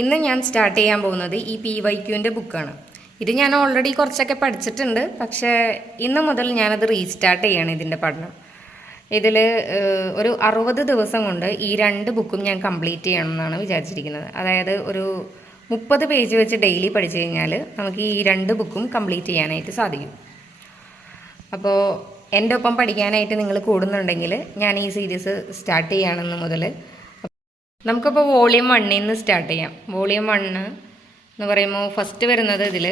ഇന്ന് ഞാൻ സ്റ്റാർട്ട് ചെയ്യാൻ പോകുന്നത് ഈ PYQൻ്റെ ബുക്കാണ്. ഇത് ഞാൻ ഓൾറെഡി കുറച്ചൊക്കെ പഠിച്ചിട്ടുണ്ട്, പക്ഷേ ഇന്ന് മുതൽ ഞാനത് റീസ്റ്റാർട്ട് ചെയ്യണം ഇതിൻ്റെ പഠനം. ഇതിൽ ഒരു 60 ദിവസം കൊണ്ട് ഈ 2 ബുക്കും ഞാൻ കംപ്ലീറ്റ് ചെയ്യണം എന്നാണ് വിചാരിച്ചിരിക്കുന്നത്. അതായത് ഒരു 30 പേജ് വെച്ച് ഡെയിലി പഠിച്ചു കഴിഞ്ഞാൽ നമുക്ക് ഈ 2 ബുക്കും കംപ്ലീറ്റ് ചെയ്യാനായിട്ട് സാധിക്കും. അപ്പോൾ എൻ്റെ ഒപ്പം പഠിക്കാനായിട്ട് നിങ്ങൾ കൂടുന്നുണ്ടെങ്കിൽ ഞാൻ ഈ സീരീസ് സ്റ്റാർട്ട് ചെയ്യുകയാണെന്ന് മുതൽ നമുക്കിപ്പോൾ വോളിയം 1 നിന്ന് സ്റ്റാർട്ട് ചെയ്യാം. വോളിയം 1 എന്ന് പറയുമ്പോൾ ഫസ്റ്റ് വരുന്നത് ഇതിൽ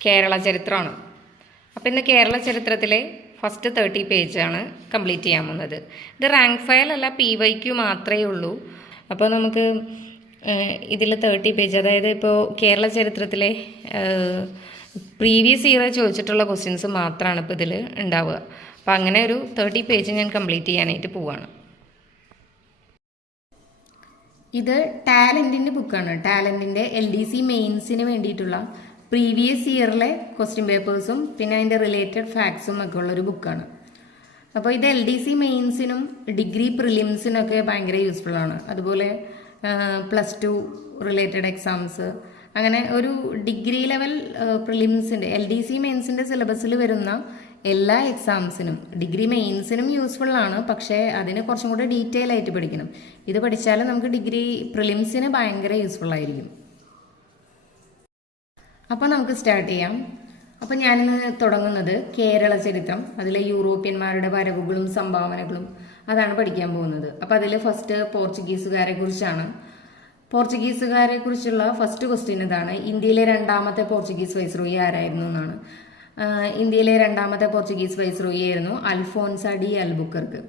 കേരള ചരിത്രമാണ്. അപ്പോൾ ഇന്ന് കേരള ചരിത്രത്തിലെ ഫസ്റ്റ് 30 പേജാണ് കംപ്ലീറ്റ് ചെയ്യാൻ പോകുന്നത്. ഇത് റാങ്ക് ഫയൽ അല്ല, PYQ മാത്രമേ ഉള്ളൂ. അപ്പോൾ നമുക്ക് ഇതിൽ 30 പേജ്, അതായത് ഇപ്പോൾ കേരള ചരിത്രത്തിലെ പ്രീവിയസ് ഇയർ ചോദിച്ചിട്ടുള്ള ക്വസ്റ്റ്യൻസ് മാത്രമാണ് ഇപ്പോൾ ഇതിൽ ഉണ്ടാവുക. അപ്പോൾ അങ്ങനെ ഒരു 30 പേജ് ഞാൻ കംപ്ലീറ്റ് ചെയ്യാനായിട്ട് പോവുകയാണ്. ഇത് ടാലൻറ്റിൻ്റെ ബുക്കാണ്. ടാലൻറ്റിൻ്റെ LDC മെയിൻസിന് വേണ്ടിയിട്ടുള്ള പ്രീവിയസ് ഇയറിലെ ക്വസ്റ്റ്യൻ പേപ്പേഴ്സും പിന്നെ അതിൻ്റെ റിലേറ്റഡ് ഫാക്ട്സും ഒക്കെ ഉള്ളൊരു ബുക്കാണ്. അപ്പോൾ ഇത് LDC മെയിൻസിനും ഡിഗ്രി പ്രിലിംസിനൊക്കെ ഭയങ്കര യൂസ്ഫുൾ ആണ്. അതുപോലെ +2 റിലേറ്റഡ് എക്സാംസ്, അങ്ങനെ ഒരു ഡിഗ്രി ലെവൽ പ്രിലിംസിൻ്റെ LDC മെയിൻസിൻ്റെ സിലബസിൽ വരുന്ന എല്ലാ എക്സാംസിനും ഡിഗ്രി മെയിൻസിനും യൂസ്ഫുൾ ആണ്. പക്ഷേ അതിന് കുറച്ചും കൂടെ ഡീറ്റെയിൽ ആയിട്ട് പഠിക്കണം. ഇത് പഠിച്ചാൽ നമുക്ക് ഡിഗ്രി പ്രിലിംസിന് ഭയങ്കര യൂസ്ഫുൾ ആയിരിക്കും. അപ്പോൾ നമുക്ക് സ്റ്റാർട്ട് ചെയ്യാം. അപ്പോൾ ഞാനിന്ന് തുടങ്ങുന്നത് കേരള ചരിത്രം, അതിലെ യൂറോപ്യന്മാരുടെ വരവുകളും സംഭാവനകളും അതാണ് പഠിക്കാൻ പോകുന്നത്. അപ്പോൾ അതിൽ ഫസ്റ്റ് പോർച്ചുഗീസുകാരെ കുറിച്ചാണ്. പോർച്ചുഗീസുകാരെ കുറിച്ചുള്ള ഫസ്റ്റ് ക്വസ്റ്റ്യൻ ഇതാണ്: ഇന്ത്യയിലെ രണ്ടാമത്തെ പോർച്ചുഗീസ് വൈസ്രോയി ആരായിരുന്നു എന്നാണ്. ഇന്ത്യയിലെ രണ്ടാമത്തെ പോർച്ചുഗീസ് വൈസ്രോയി ആയിരുന്നു അൽഫോൻസ ഡി അൽബുക്കർക്ക്.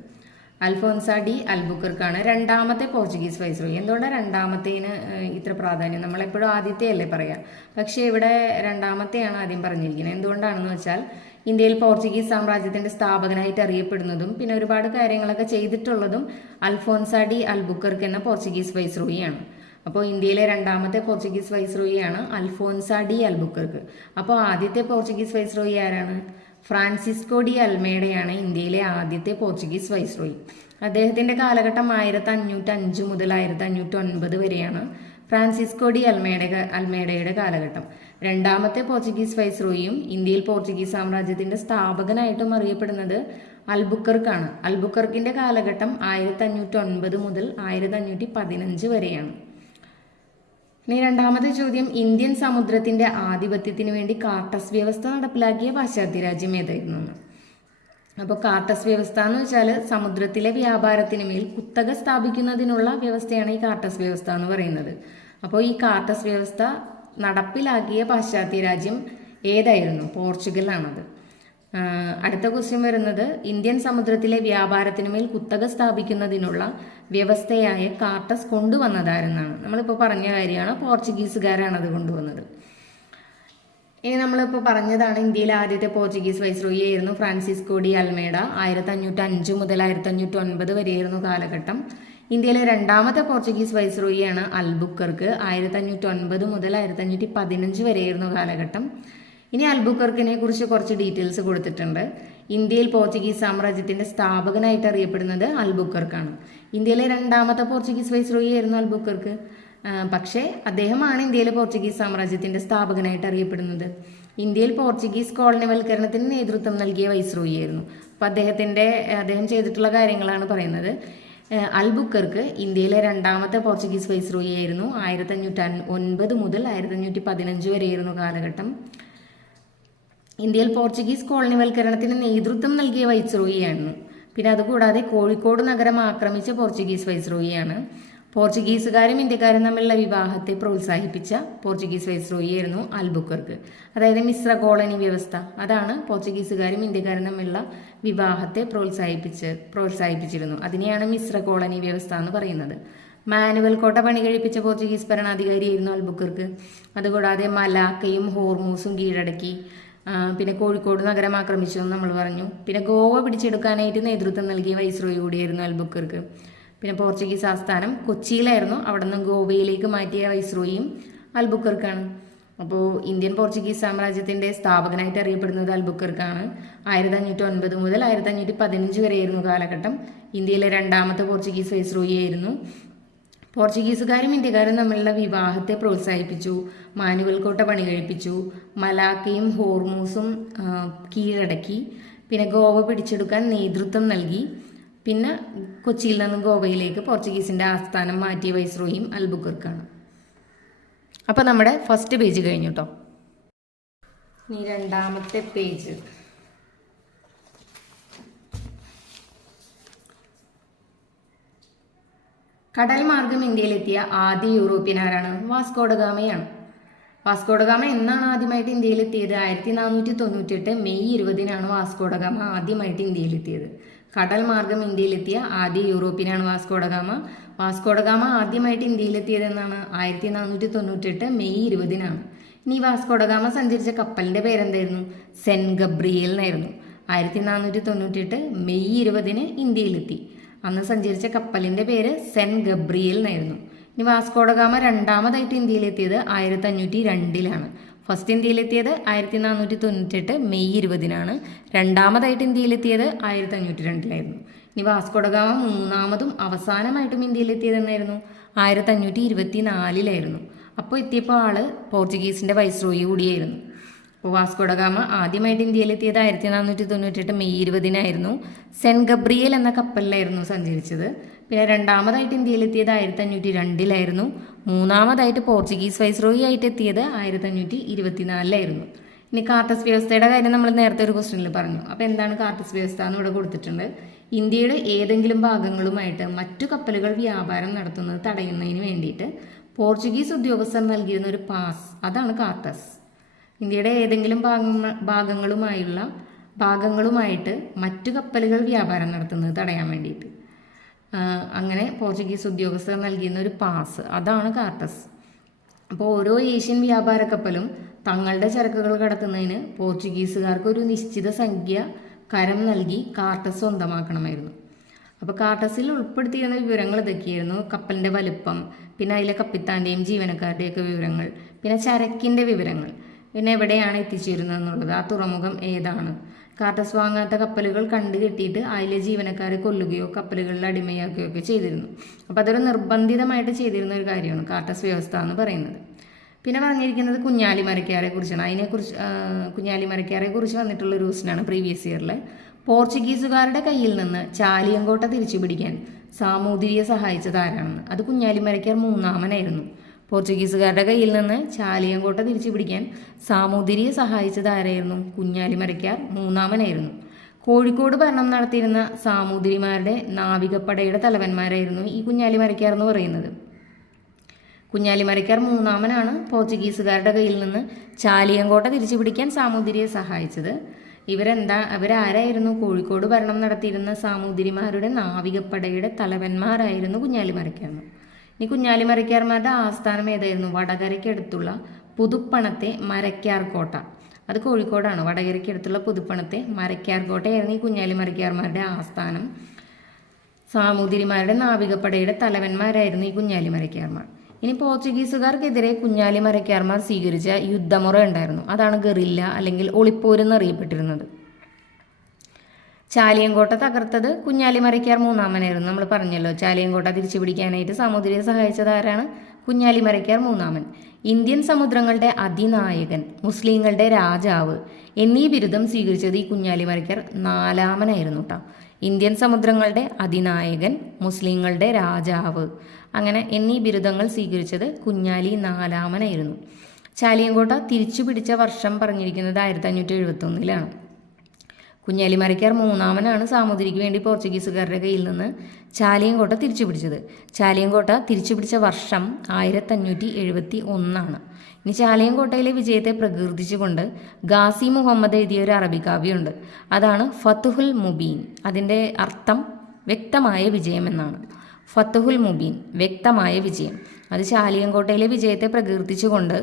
അൽഫോൻസ ഡി അൽബുക്കർക്കാണ് രണ്ടാമത്തെ പോർച്ചുഗീസ് വൈസ്രോയി. എന്തുകൊണ്ടാണ് രണ്ടാമത്തേന് ഇത്ര പ്രാധാന്യം? നമ്മളെപ്പോഴും ആദ്യത്തെ അല്ലേ പറയാം, പക്ഷേ ഇവിടെ രണ്ടാമത്തെയാണ് ആദ്യം പറഞ്ഞിരിക്കുന്നത്. എന്തുകൊണ്ടാണെന്ന് വെച്ചാൽ ഇന്ത്യയിൽ പോർച്ചുഗീസ് സാമ്രാജ്യത്തിന്റെ സ്ഥാപകനായിട്ട് അറിയപ്പെടുന്നതും പിന്നെ ഒരുപാട് കാര്യങ്ങളൊക്കെ ചെയ്തിട്ടുള്ളതും അൽഫോൻസ ഡി അൽബുക്കർക്ക് എന്ന പോർച്ചുഗീസ് വൈസ്രോയിയാണ്. അപ്പോൾ ഇന്ത്യയിലെ രണ്ടാമത്തെ പോർച്ചുഗീസ് വൈസ്രോയിയാണ് അൽഫോൻസ ഡി അൽബുക്കർക്ക്. അപ്പോൾ ആദ്യത്തെ പോർച്ചുഗീസ് വൈസ്രോയി ആരാണ്? ഫ്രാൻസിസ്കോ ഡി അൽമേഡയാണ് ഇന്ത്യയിലെ ആദ്യത്തെ പോർച്ചുഗീസ് വൈസ്രോയി. അദ്ദേഹത്തിന്റെ കാലഘട്ടം 1505 മുതൽ 1509 വരെയാണ് ഫ്രാൻസിസ്കോ ഡി അൽമേഡയുടെ കാലഘട്ടം. രണ്ടാമത്തെ പോർച്ചുഗീസ് വൈസ്രോയിയും ഇന്ത്യയിൽ പോർച്ചുഗീസ് സാമ്രാജ്യത്തിന്റെ സ്ഥാപകനായിട്ടും അറിയപ്പെടുന്നത് അൽബുക്കർക്കാണ്. അൽബുക്കർക്കിന്റെ കാലഘട്ടം 1509 മുതൽ 1515 വരെയാണ്. ഇനി രണ്ടാമത്തെ ചോദ്യം: ഇന്ത്യൻ സമുദ്രത്തിന്റെ ആധിപത്യത്തിന് വേണ്ടി കാർട്ടസ് വ്യവസ്ഥ നടപ്പിലാക്കിയ പാശ്ചാത്യ രാജ്യം ഏതായിരുന്നു? അപ്പോൾ കാർട്ടസ് വ്യവസ്ഥ എന്ന് വെച്ചാൽ സമുദ്രത്തിലെ വ്യാപാരത്തിന് മേൽ കുത്തക സ്ഥാപിക്കുന്നതിനുള്ള വ്യവസ്ഥയാണ് ഈ കാർട്ടസ് വ്യവസ്ഥ എന്ന് പറയുന്നത്. അപ്പോൾ ഈ കാർട്ടസ് വ്യവസ്ഥ നടപ്പിലാക്കിയ പാശ്ചാത്യ രാജ്യം ഏതായിരുന്നു? പോർച്ചുഗലാണത്. അടുത്ത ക്വസ്റ്റ്യൻ വരുന്നത്: ഇന്ത്യൻ സമുദ്രത്തിലെ വ്യാപാരത്തിന് മേൽ കുത്തക സ്ഥാപിക്കുന്നതിനുള്ള വ്യവസ്ഥയായ കാർട്ടസ് കൊണ്ടുവന്നതാരെന്നാണ്. നമ്മളിപ്പോൾ പറഞ്ഞ കാര്യമാണ്, പോർച്ചുഗീസുകാരാണ് അത് കൊണ്ടുവന്നത്. ഇനി നമ്മളിപ്പോൾ പറഞ്ഞതാണ് ഇന്ത്യയിലെ ആദ്യത്തെ പോർച്ചുഗീസ് വൈസ്രോയി ആയിരുന്നു ഫ്രാൻസിസ്കോ ഡി അൽമേഡ. 1505 മുതൽ 1509 വരെയായിരുന്നു കാലഘട്ടം. ഇന്ത്യയിലെ രണ്ടാമത്തെ പോർച്ചുഗീസ് വൈസ്രോയിയാണ് അൽബുക്കർക്ക്. 1509 മുതൽ 1515 വരെയായിരുന്നു കാലഘട്ടം. ഇനി അൽബുക്കർക്കിനെ കുറിച്ച് കുറച്ച് ഡീറ്റെയിൽസ് കൊടുത്തിട്ടുണ്ട്. ഇന്ത്യയിൽ പോർച്ചുഗീസ് സാമ്രാജ്യത്തിന്റെ സ്ഥാപകനായിട്ട് അറിയപ്പെടുന്നത് അൽബുക്കർക്കാണ്. ഇന്ത്യയിലെ രണ്ടാമത്തെ പോർച്ചുഗീസ് വൈസ്രോയി ആയിരുന്നു അൽബുക്കർക്ക്, പക്ഷേ അദ്ദേഹമാണ് ഇന്ത്യയിലെ പോർച്ചുഗീസ് സാമ്രാജ്യത്തിന്റെ സ്ഥാപകനായിട്ട് അറിയപ്പെടുന്നത്. ഇന്ത്യയിൽ പോർച്ചുഗീസ് കോളനിവൽക്കരണത്തിന് നേതൃത്വം നൽകിയ വൈസ്രോയി ആയിരുന്നു. അപ്പോൾ അദ്ദേഹം ചെയ്തിട്ടുള്ള കാര്യങ്ങളാണ് പറയുന്നത്. അൽബുക്കർക്ക് ഇന്ത്യയിലെ രണ്ടാമത്തെ പോർച്ചുഗീസ് വൈസ്രോയി ആയിരുന്നു. 1509 മുതൽ 1515 വരെയായിരുന്നു കാലഘട്ടം. ഇന്ത്യയിൽ പോർച്ചുഗീസ് കോളനിവൽക്കരണത്തിന് നേതൃത്വം നൽകിയ വൈസ്രോയിയാണ്. പിന്നെ അതുകൂടാതെ കോഴിക്കോട് നഗരം ആക്രമിച്ച പോർച്ചുഗീസ് വൈസ്രോയിയാണ്. പോർച്ചുഗീസുകാരും ഇന്ത്യക്കാരും തമ്മിലുള്ള വിവാഹത്തെ പ്രോത്സാഹിപ്പിച്ച പോർച്ചുഗീസ് വൈസ്രോയിയായിരുന്നു അൽബുക്കർക്ക്. അതായത് മിശ്ര കോളനി വ്യവസ്ഥ, അതാണ് പോർച്ചുഗീസുകാരും ഇന്ത്യക്കാരും തമ്മിലുള്ള വിവാഹത്തെ പ്രോത്സാഹിപ്പിച്ചിരുന്നു. അതിനെയാണ് മിശ്ര കോളനി വ്യവസ്ഥ എന്ന് പറയുന്നത്. മാനുവൽ കോട്ട പണി കഴിപ്പിച്ച പോർച്ചുഗീസ് ഭരണാധികാരിയായിരുന്നു അൽബുക്കർക്ക്. അതുകൂടാതെ മലാക്കയും ഹോർമൂസും കീഴടക്കി. പിന്നെ കോഴിക്കോട് നഗരം ആക്രമിച്ചു എന്ന് നമ്മൾ പറഞ്ഞു. പിന്നെ ഗോവ പിടിച്ചെടുക്കാനായിട്ട് നേതൃത്വം നൽകിയ വൈസ്രോയി കൂടിയായിരുന്നു അൽബുക്കർക്ക്. പിന്നെ പോർച്ചുഗീസ് ആസ്ഥാനം കൊച്ചിയിലായിരുന്നു, അവിടെ നിന്ന് ഗോവയിലേക്ക് മാറ്റിയ വൈസ്രോയിയും അൽബുക്കർക്കാണ്. അപ്പോൾ ഇന്ത്യൻ പോർച്ചുഗീസ് സാമ്രാജ്യത്തിന്റെ സ്ഥാപകനായിട്ട് അറിയപ്പെടുന്നത് അൽബുക്കർക്കാണ്. 1509 മുതൽ 1515 വരെയായിരുന്നു കാലഘട്ടം. ഇന്ത്യയിലെ രണ്ടാമത്തെ പോർച്ചുഗീസ് വൈസ്രോയി ആയിരുന്നു. പോർച്ചുഗീസുകാരും ഇന്ത്യക്കാരും തമ്മിലുള്ള വിവാഹത്തെ പ്രോത്സാഹിപ്പിച്ചു, മാനുവൽ കോട്ട പണി കഴിപ്പിച്ചു, മലാക്കയും ഹോർമൂസും കീഴടക്കി, പിന്നെ ഗോവ പിടിച്ചെടുക്കാൻ നേതൃത്വം നൽകി. പിന്നെ കൊച്ചിയിൽ നിന്നും ഗോവയിലേക്ക് പോർച്ചുഗീസിന്റെ ആസ്ഥാനം മാറ്റിയ വൈസ്രോയിയും അൽബുക്കർക്കാണ്. അപ്പം നമ്മുടെ ഫസ്റ്റ് പേജ് കഴിഞ്ഞു കേട്ടോ. ഇനി രണ്ടാമത്തെ പേജ്. കടൽ മാർഗം ഇന്ത്യയിലെത്തിയ ആദ്യ യൂറോപ്യൻ ആരാണ്? വാസ്കോഡഗാമയാണ്. വാസ്കോഡഗാമ എന്നാണ് ആദ്യമായിട്ട് ഇന്ത്യയിലെത്തിയത്? 1498 മെയ് 20 വാസ്കോഡഗാമ ആദ്യമായിട്ട് ഇന്ത്യയിലെത്തിയത്. കടൽ മാർഗം ഇന്ത്യയിലെത്തിയ ആദ്യ യൂറോപ്യനാണ് വാസ്കോഡഗാമ. വാസ്കോഡഗാമ ആദ്യമായിട്ട് ഇന്ത്യയിലെത്തിയത് എന്നാണ്? 1498 മെയ് 20. ഇനി വാസ്കോഡഗാമ സഞ്ചരിച്ച കപ്പലിന്റെ പേരെന്തായിരുന്നു? സെന്റ് ഗബ്രിയേൽ എന്നായിരുന്നു. 1498 മെയ് 20 ഇന്ത്യയിലെത്തി. അന്ന് സഞ്ചരിച്ച കപ്പലിന്റെ പേര് സെന്റ് ഗബ്രിയേൽ എന്നായിരുന്നു. ഇനി വാസ്കോഡഗാമ രണ്ടാമതായിട്ട് ഇന്ത്യയിലെത്തിയത് 1502. First ഇന്ത്യയിലെത്തിയത് 1498 May 20. രണ്ടാമതായിട്ട് ഇന്ത്യയിലെത്തിയത് 1502. ഇനി വാസ്കോഡഗാമ മൂന്നാമതും അവസാനമായിട്ടും ഇന്ത്യയിലെത്തിയത് എന്നായിരുന്നു? 1524. അപ്പോൾ എത്തിയപ്പോൾ ആള് പോർച്ചുഗീസിന്റെ വൈസ്രോയി കൂടിയായിരുന്നു. അപ്പോൾ വാസ്കോഡഗാമ ആദ്യമായിട്ട് ഇന്ത്യയിലെത്തിയത് 1498 മെയ് 20 സെന്റ് ഗബ്രിയേൽ എന്ന കപ്പലിലായിരുന്നു സഞ്ചരിച്ചത്. പിന്നെ രണ്ടാമതായിട്ട് ഇന്ത്യയിലെത്തിയത് 1502. മൂന്നാമതായിട്ട് പോർച്ചുഗീസ് വൈസ്രോയി ആയിട്ട് എത്തിയത് 1524. ഇനി കാർട്ടസ് വ്യവസ്ഥയുടെ കാര്യം നമ്മൾ നേരത്തെ ഒരു ക്വസ്റ്റ്യനിൽ പറഞ്ഞു. അപ്പോൾ എന്താണ് കാർട്ടസ് വ്യവസ്ഥ എന്ന് ഇവിടെ കൊടുത്തിട്ടുണ്ട്. ഇന്ത്യയുടെ ഏതെങ്കിലും ഭാഗങ്ങളുമായിട്ട് മറ്റു കപ്പലുകൾ വ്യാപാരം നടത്തുന്നത് തടയുന്നതിന് വേണ്ടിയിട്ട് പോർച്ചുഗീസ് ഉദ്യോഗസ്ഥർ നൽകിയിരുന്ന ഒരു പാസ്, അതാണ് കാർട്ടസ്. ഇന്ത്യയുടെ ഏതെങ്കിലും ഭാഗങ്ങളുമായിട്ട് മറ്റു കപ്പലുകൾ വ്യാപാരം നടത്തുന്നത് തടയാൻ വേണ്ടിയിട്ട് അങ്ങനെ പോർച്ചുഗീസ് ഉദ്യോഗസ്ഥർ നൽകിയിരുന്ന ഒരു പാസ്, അതാണ് കാർട്ടസ്. അപ്പോൾ ഓരോ ഏഷ്യൻ വ്യാപാര കപ്പലും തങ്ങളുടെ ചരക്കുകൾ കടത്തുന്നതിന് പോർച്ചുഗീസുകാർക്ക് ഒരു നിശ്ചിത സംഖ്യ കരം നൽകി കാർട്ടസ് സ്വന്തമാക്കണമായിരുന്നു. അപ്പോൾ കാർട്ടസിൽ ഉൾപ്പെടുത്തിയിരുന്ന വിവരങ്ങൾ ഇതൊക്കെയായിരുന്നു. കപ്പലിന്റെ വലുപ്പം, പിന്നെ അതിലെ കപ്പിത്താന്റെയും ജീവനക്കാരുടെയൊക്കെ വിവരങ്ങൾ, പിന്നെ ചരക്കിന്റെ വിവരങ്ങൾ, പിന്നെ എവിടെയാണ് എത്തിച്ചേരുന്നത് എന്നുള്ളത്, ആ തുറമുഖം ഏതാണ്. കാർട്ടസ് വാങ്ങാത്ത കപ്പലുകൾ കണ്ടുകെട്ടിയിട്ട് അതിലെ ജീവനക്കാരെ കൊല്ലുകയോ കപ്പലുകളിൽ അടിമയാക്കുകയോ ഒക്കെ ചെയ്തിരുന്നു. അപ്പം അതൊരു നിർബന്ധിതമായിട്ട് ചെയ്തിരുന്ന ഒരു കാര്യമാണ് കാർട്ടസ് വ്യവസ്ഥ എന്ന് പറയുന്നത്. പിന്നെ പറഞ്ഞിരിക്കുന്നത് കുഞ്ഞാലിമരക്കാരെ കുറിച്ചാണ്. കുഞ്ഞാലിമരക്കാരെ കുറിച്ച് വന്നിട്ടുള്ള ഒരു ക്വസ്റ്റ്യനാണ് പ്രീവിയസ് ഇയറിൽ. പോർച്ചുഗീസുകാരുടെ കയ്യിൽ നിന്ന് ചാലിയങ്കോട്ട തിരിച്ചു പിടിക്കാൻ സാമൂതിരിയെ സഹായിച്ചത് ആരാണെന്ന്? അത് കുഞ്ഞാലിമരക്കാർ മൂന്നാമനായിരുന്നു. പോർച്ചുഗീസുകാരുടെ കയ്യിൽ നിന്ന് ചാലിയങ്കോട്ട തിരിച്ചു പിടിക്കാൻ സാമൂതിരിയെ സഹായിച്ചത് ആരായിരുന്നു? കുഞ്ഞാലിമരക്കാർ മൂന്നാമനായിരുന്നു. കോഴിക്കോട് ഭരണം നടത്തിയിരുന്ന സാമൂതിരിമാരുടെ നാവികപ്പടയുടെ തലവന്മാരായിരുന്നു ഈ കുഞ്ഞാലിമരക്കാർ എന്ന് പറയുന്നത്. കുഞ്ഞാലിമരക്കാർ മൂന്നാമനാണ് പോർച്ചുഗീസുകാരുടെ കയ്യിൽ നിന്ന് ചാലിയങ്കോട്ട തിരിച്ചു പിടിക്കാൻ സാമൂതിരിയെ സഹായിച്ചത്. അവരാരായിരുന്നു? കോഴിക്കോട് ഭരണം നടത്തിയിരുന്ന സാമൂതിരിമാരുടെ നാവികപ്പടയുടെ തലവന്മാരായിരുന്നു കുഞ്ഞാലിമരക്കാർ. ഈ കുഞ്ഞാലിമരക്കാർമാരുടെ ആസ്ഥാനം ഏതായിരുന്നു? വടകരയ്ക്കടുത്തുള്ള പുതുപ്പണത്തെ മരക്കാർ കോട്ട. അത് കോഴിക്കോടാണ്. വടകരയ്ക്കടുത്തുള്ള പുതുപ്പണത്തെ മരക്കാർ കോട്ടയായിരുന്നു ഈ കുഞ്ഞാലിമരക്കാർമാരുടെ ആസ്ഥാനം. സാമൂതിരിമാരുടെ നാവികപ്പടയുടെ തലവന്മാരായിരുന്നു ഈ കുഞ്ഞാലിമരക്കാർമാർ. ഇനി പോർച്ചുഗീസുകാർക്കെതിരെ കുഞ്ഞാലിമരക്കാർമാർ സ്വീകരിച്ച യുദ്ധമുറ ഉണ്ടായിരുന്നു. അതാണ് ഗറില്ല അല്ലെങ്കിൽ ഒളിപ്പോരെന്നറിയപ്പെട്ടിരുന്നത്. ചാലിയങ്കോട്ട തകർത്തത് കുഞ്ഞാലിമരക്കാർ മൂന്നാമനായിരുന്നു. നമ്മൾ പറഞ്ഞല്ലോ, ചാലിയങ്കോട്ട തിരിച്ചു പിടിക്കാനായിട്ട് സാമൂതിരിയെ സഹായിച്ചത് ആരാണ്? കുഞ്ഞാലിമരക്കാർ മൂന്നാമൻ. ഇന്ത്യൻ സമുദ്രങ്ങളുടെ അതിനായകൻ, മുസ്ലിങ്ങളുടെ രാജാവ് എന്നീ ബിരുദം സ്വീകരിച്ചത് ഈ കുഞ്ഞാലിമരക്കാർ നാലാമനായിരുന്നു കേട്ടോ. ഇന്ത്യൻ സമുദ്രങ്ങളുടെ അതിനായകൻ, മുസ്ലിങ്ങളുടെ രാജാവ് അങ്ങനെ എന്നീ ബിരുദങ്ങൾ സ്വീകരിച്ചത് കുഞ്ഞാലി നാലാമനായിരുന്നു. ചാലിയങ്കോട്ട തിരിച്ചു പിടിച്ച വർഷം പറഞ്ഞിരിക്കുന്നത് 1571. കുഞ്ഞാലിമരക്കാർ മൂന്നാമനാണ് സാമൂതിരിക്ക് വേണ്ടി പോർച്ചുഗീസുകാരുടെ കയ്യിൽ നിന്ന് ചാലിയങ്കോട്ട തിരിച്ചു പിടിച്ചത്. ചാലിയങ്കോട്ട തിരിച്ചു പിടിച്ച വർഷം 1571. ഇനി ചാലിയങ്കോട്ടയിലെ വിജയത്തെ പ്രകീർത്തിച്ചുകൊണ്ട് ഗാസി മുഹമ്മദ് എഴുതിയ ഒരു അറബി കാവ്യമുണ്ട്. അതാണ് ഫത്തുഹുൽ മുബീൻ. അതിൻ്റെ അർത്ഥം വ്യക്തമായ വിജയം എന്നാണ്. ഫത്തുഹുൽ മുബീൻ, വ്യക്തമായ വിജയം. അത് ചാലിയങ്കോട്ടയിലെ വിജയത്തെ പ്രകീർത്തിച്ചുകൊണ്ട്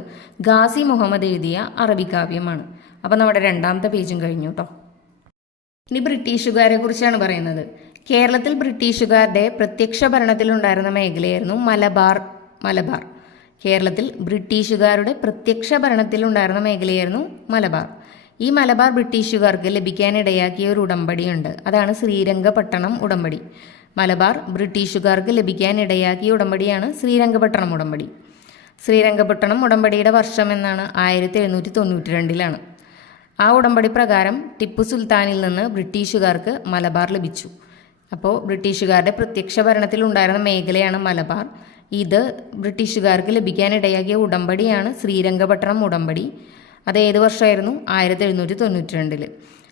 ഗാസി മുഹമ്മദ് എഴുതിയ അറബി കാവ്യമാണ്. അപ്പം നമ്മുടെ രണ്ടാമത്തെ പേജും കഴിഞ്ഞു കേട്ടോ. ഇനി ബ്രിട്ടീഷുകാരെ കുറിച്ചാണ് പറയുന്നത്. കേരളത്തിൽ ബ്രിട്ടീഷുകാരുടെ പ്രത്യക്ഷ ഭരണത്തിലുണ്ടായിരുന്ന മേഖലയായിരുന്നു മലബാർ. കേരളത്തിൽ ബ്രിട്ടീഷുകാരുടെ പ്രത്യക്ഷ ഭരണത്തിലുണ്ടായിരുന്ന മേഖലയായിരുന്നു മലബാർ. ഈ മലബാർ ബ്രിട്ടീഷുകാർക്ക് ലഭിക്കാനിടയാക്കിയ ഒരു ഉടമ്പടിയുണ്ട്. അതാണ് ശ്രീരംഗപട്ടണം ഉടമ്പടി. മലബാർ ബ്രിട്ടീഷുകാർക്ക് ലഭിക്കാനിടയാക്കിയ ഉടമ്പടിയാണ് ശ്രീരംഗപട്ടണം ഉടമ്പടി. ശ്രീരംഗപട്ടണം ഉടമ്പടിയുടെ വർഷം എന്നാണ് 1792 ആ ഉടമ്പടി പ്രകാരം ടിപ്പു സുൽത്താനിൽ നിന്ന് ബ്രിട്ടീഷുകാർക്ക് മലബാർ ലഭിച്ചു. അപ്പോൾ ബ്രിട്ടീഷുകാരുടെ പ്രത്യക്ഷ ഭരണത്തിൽ ഉണ്ടായിരുന്ന മേഖലയാണ് മലബാർ. ഇത് ബ്രിട്ടീഷുകാർക്ക് ലഭിക്കാനിടയാക്കിയ ഉടമ്പടിയാണ് ശ്രീരംഗപട്ടണം ഉടമ്പടി. അത് ഏത് വർഷമായിരുന്നു? 1792.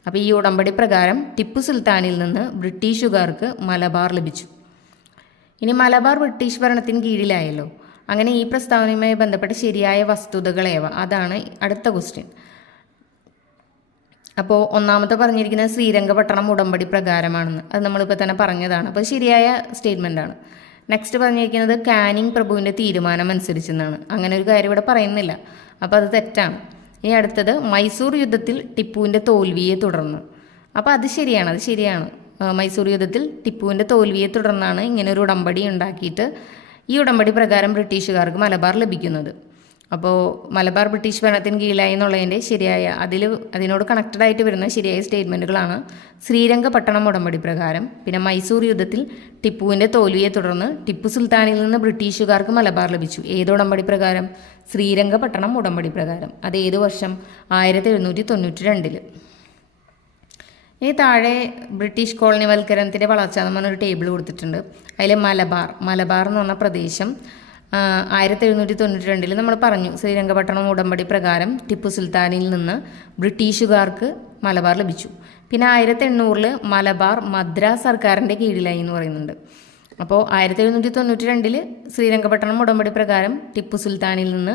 അപ്പോൾ ഈ ഉടമ്പടി പ്രകാരം ടിപ്പു സുൽത്താനിൽ നിന്ന് ബ്രിട്ടീഷുകാർക്ക് മലബാർ ലഭിച്ചു. ഇനി മലബാർ ബ്രിട്ടീഷ് ഭരണത്തിന് കീഴിലായല്ലോ. അങ്ങനെ ഈ പ്രസ്താവനയുമായി ബന്ധപ്പെട്ട ശരിയായ വസ്തുതകളേവ? അതാണ് അടുത്ത ക്വസ്റ്റ്യൻ. അപ്പോൾ ഒന്നാമത്തെ പറഞ്ഞിരിക്കുന്നത് ശ്രീരംഗപട്ടണം ഉടമ്പടി പ്രകാരമാണെന്ന്. അത് നമ്മളിപ്പോൾ തന്നെ പറഞ്ഞതാണ്. അപ്പോൾ ശരിയായ സ്റ്റേറ്റ്മെൻ്റ് ആണ്. നെക്സ്റ്റ് പറഞ്ഞിരിക്കുന്നത് കാനിങ് പ്രഭുവിൻ്റെ തീരുമാനം അനുസരിച്ചെന്നാണ്. അങ്ങനെ ഒരു കാര്യം ഇവിടെ പറയുന്നില്ല. അപ്പോൾ അത് തെറ്റാണ്. ഇനി അടുത്തത് മൈസൂർ യുദ്ധത്തിൽ ടിപ്പുവിൻ്റെ തോൽവിയെ തുടർന്ന്. അപ്പോൾ അത് ശരിയാണ്. മൈസൂർ യുദ്ധത്തിൽ ടിപ്പുവിൻ്റെ തോൽവിയെ തുടർന്നാണ് ഇങ്ങനെ ഒരു ഉടമ്പടി ഉണ്ടാക്കിയിട്ട് ഈ ഉടമ്പടി പ്രകാരം ബ്രിട്ടീഷുകാർക്ക് മലബാർ ലഭിക്കുന്നത്. അപ്പോൾ മലബാർ ബ്രിട്ടീഷ് ഭരണത്തിന് കീഴിലായി എന്നുള്ളതിൻ്റെ ശരിയായ അതിനോട് കണക്റ്റഡ് ആയിട്ട് വരുന്ന ശരിയായ സ്റ്റേറ്റ്മെൻറ്റുകളാണ് ശ്രീരംഗപട്ടണം ഉടമ്പടി പ്രകാരം, പിന്നെ മൈസൂർ യുദ്ധത്തിൽ ടിപ്പുവിൻ്റെ തോൽവിയെ തുടർന്ന് ടിപ്പു സുൽത്താനിൽ നിന്ന് ബ്രിട്ടീഷുകാർക്ക് മലബാർ ലഭിച്ചു. ഏത് ഉടമ്പടി പ്രകാരം? ശ്രീരംഗപട്ടണം ഉടമ്പടി പ്രകാരം. അത് ഏത് വർഷം? 1792. ഇനി താഴെ ബ്രിട്ടീഷ് കോളനിവൽക്കരണത്തിൻ്റെ വളർച്ച എന്ന് പറഞ്ഞൊരു ടേബിൾ കൊടുത്തിട്ടുണ്ട്. അതിൽ മലബാർ എന്ന് പറഞ്ഞ പ്രദേശം 1792 നമ്മൾ പറഞ്ഞു ശ്രീരംഗപട്ടണം ഉടമ്പടി പ്രകാരം ടിപ്പു സുൽത്താനിൽ നിന്ന് ബ്രിട്ടീഷുകാർക്ക് മലബാർ ലഭിച്ചു. പിന്നെ 1800 മലബാർ മദ്രാസ് സർക്കാരിൻ്റെ കീഴിലായി എന്ന് പറയുന്നുണ്ട്. അപ്പോൾ 1792 ശ്രീരംഗപട്ടണം ഉടമ്പടി പ്രകാരം ടിപ്പു സുൽത്താനിൽ നിന്ന്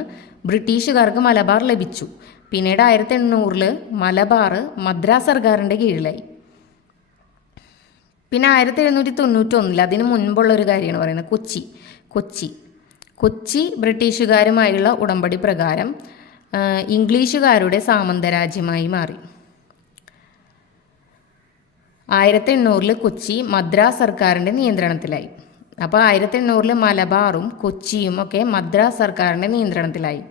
ബ്രിട്ടീഷുകാർക്ക് മലബാർ ലഭിച്ചു. പിന്നീട് 1800 മലബാർ മദ്രാസ് സർക്കാരിൻ്റെ കീഴിലായി. പിന്നെ 1791 അതിന് മുൻപുള്ള ഒരു കാര്യമാണ് പറയുന്നത്. കൊച്ചി ബ്രിട്ടീഷുകാരുമായുള്ള ഉടമ്പടി പ്രകാരം ഇംഗ്ലീഷുകാരുടെ സാമന്തരാജ്യമായി മാറി. 1800 കൊച്ചി മദ്രാസ് സർക്കാരിൻ്റെ നിയന്ത്രണത്തിലായി. അപ്പോൾ 1800 മലബാറും കൊച്ചിയും ഒക്കെ മദ്രാസ് സർക്കാരിൻ്റെ നിയന്ത്രണത്തിലായി.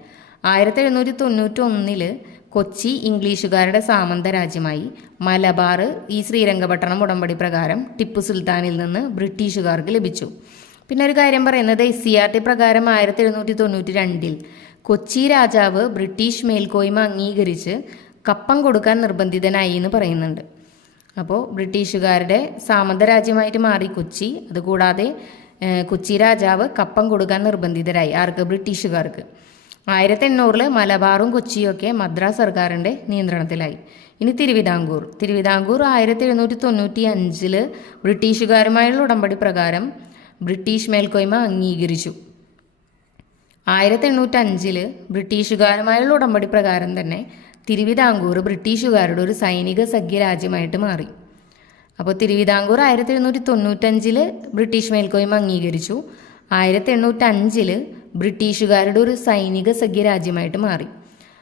1791 കൊച്ചി ഇംഗ്ലീഷുകാരുടെ സാമന്തരാജ്യമായി. മലബാർ ഈ ശ്രീരംഗപട്ടണം ഉടമ്പടി പ്രകാരം ടിപ്പു സുൽത്താനിൽ നിന്ന് ബ്രിട്ടീഷുകാർക്ക് ലഭിച്ചു. പിന്നെ ഒരു കാര്യം പറയുന്നത് SCRT പ്രകാരം 1792 കൊച്ചി രാജാവ് ബ്രിട്ടീഷ് മേൽക്കോയ്മ അംഗീകരിച്ച് കപ്പം കൊടുക്കാൻ നിർബന്ധിതനായി എന്ന് പറയുന്നുണ്ട്. അപ്പോൾ ബ്രിട്ടീഷുകാരുടെ സാമന്തരാജ്യമായിട്ട് മാറി കൊച്ചി. അതുകൂടാതെ കൊച്ചി രാജാവ് കപ്പം കൊടുക്കാൻ നിർബന്ധിതരായി. ആർക്ക്? ബ്രിട്ടീഷുകാർക്ക്. 1800 മലബാറും കൊച്ചിയൊക്കെ മദ്രാസ് സർക്കാരിൻ്റെ നിയന്ത്രണത്തിലായി. ഇനി തിരുവിതാംകൂർ 1795 ബ്രിട്ടീഷുകാരുമായുള്ള ഉടമ്പടി പ്രകാരം ബ്രിട്ടീഷ് മേൽക്കോയ്മ അംഗീകരിച്ചു. 1805 ബ്രിട്ടീഷുകാരുമായുള്ള ഉടമ്പടി പ്രകാരം തന്നെ തിരുവിതാംകൂർ ബ്രിട്ടീഷുകാരുടെ ഒരു സൈനിക സഖ്യരാജ്യമായിട്ട് മാറി. അപ്പോൾ തിരുവിതാംകൂർ 1795 ബ്രിട്ടീഷ് മേൽക്കോയ്മ അംഗീകരിച്ചു. 1805 ബ്രിട്ടീഷുകാരുടെ ഒരു സൈനിക സഖ്യരാജ്യമായിട്ട് മാറി.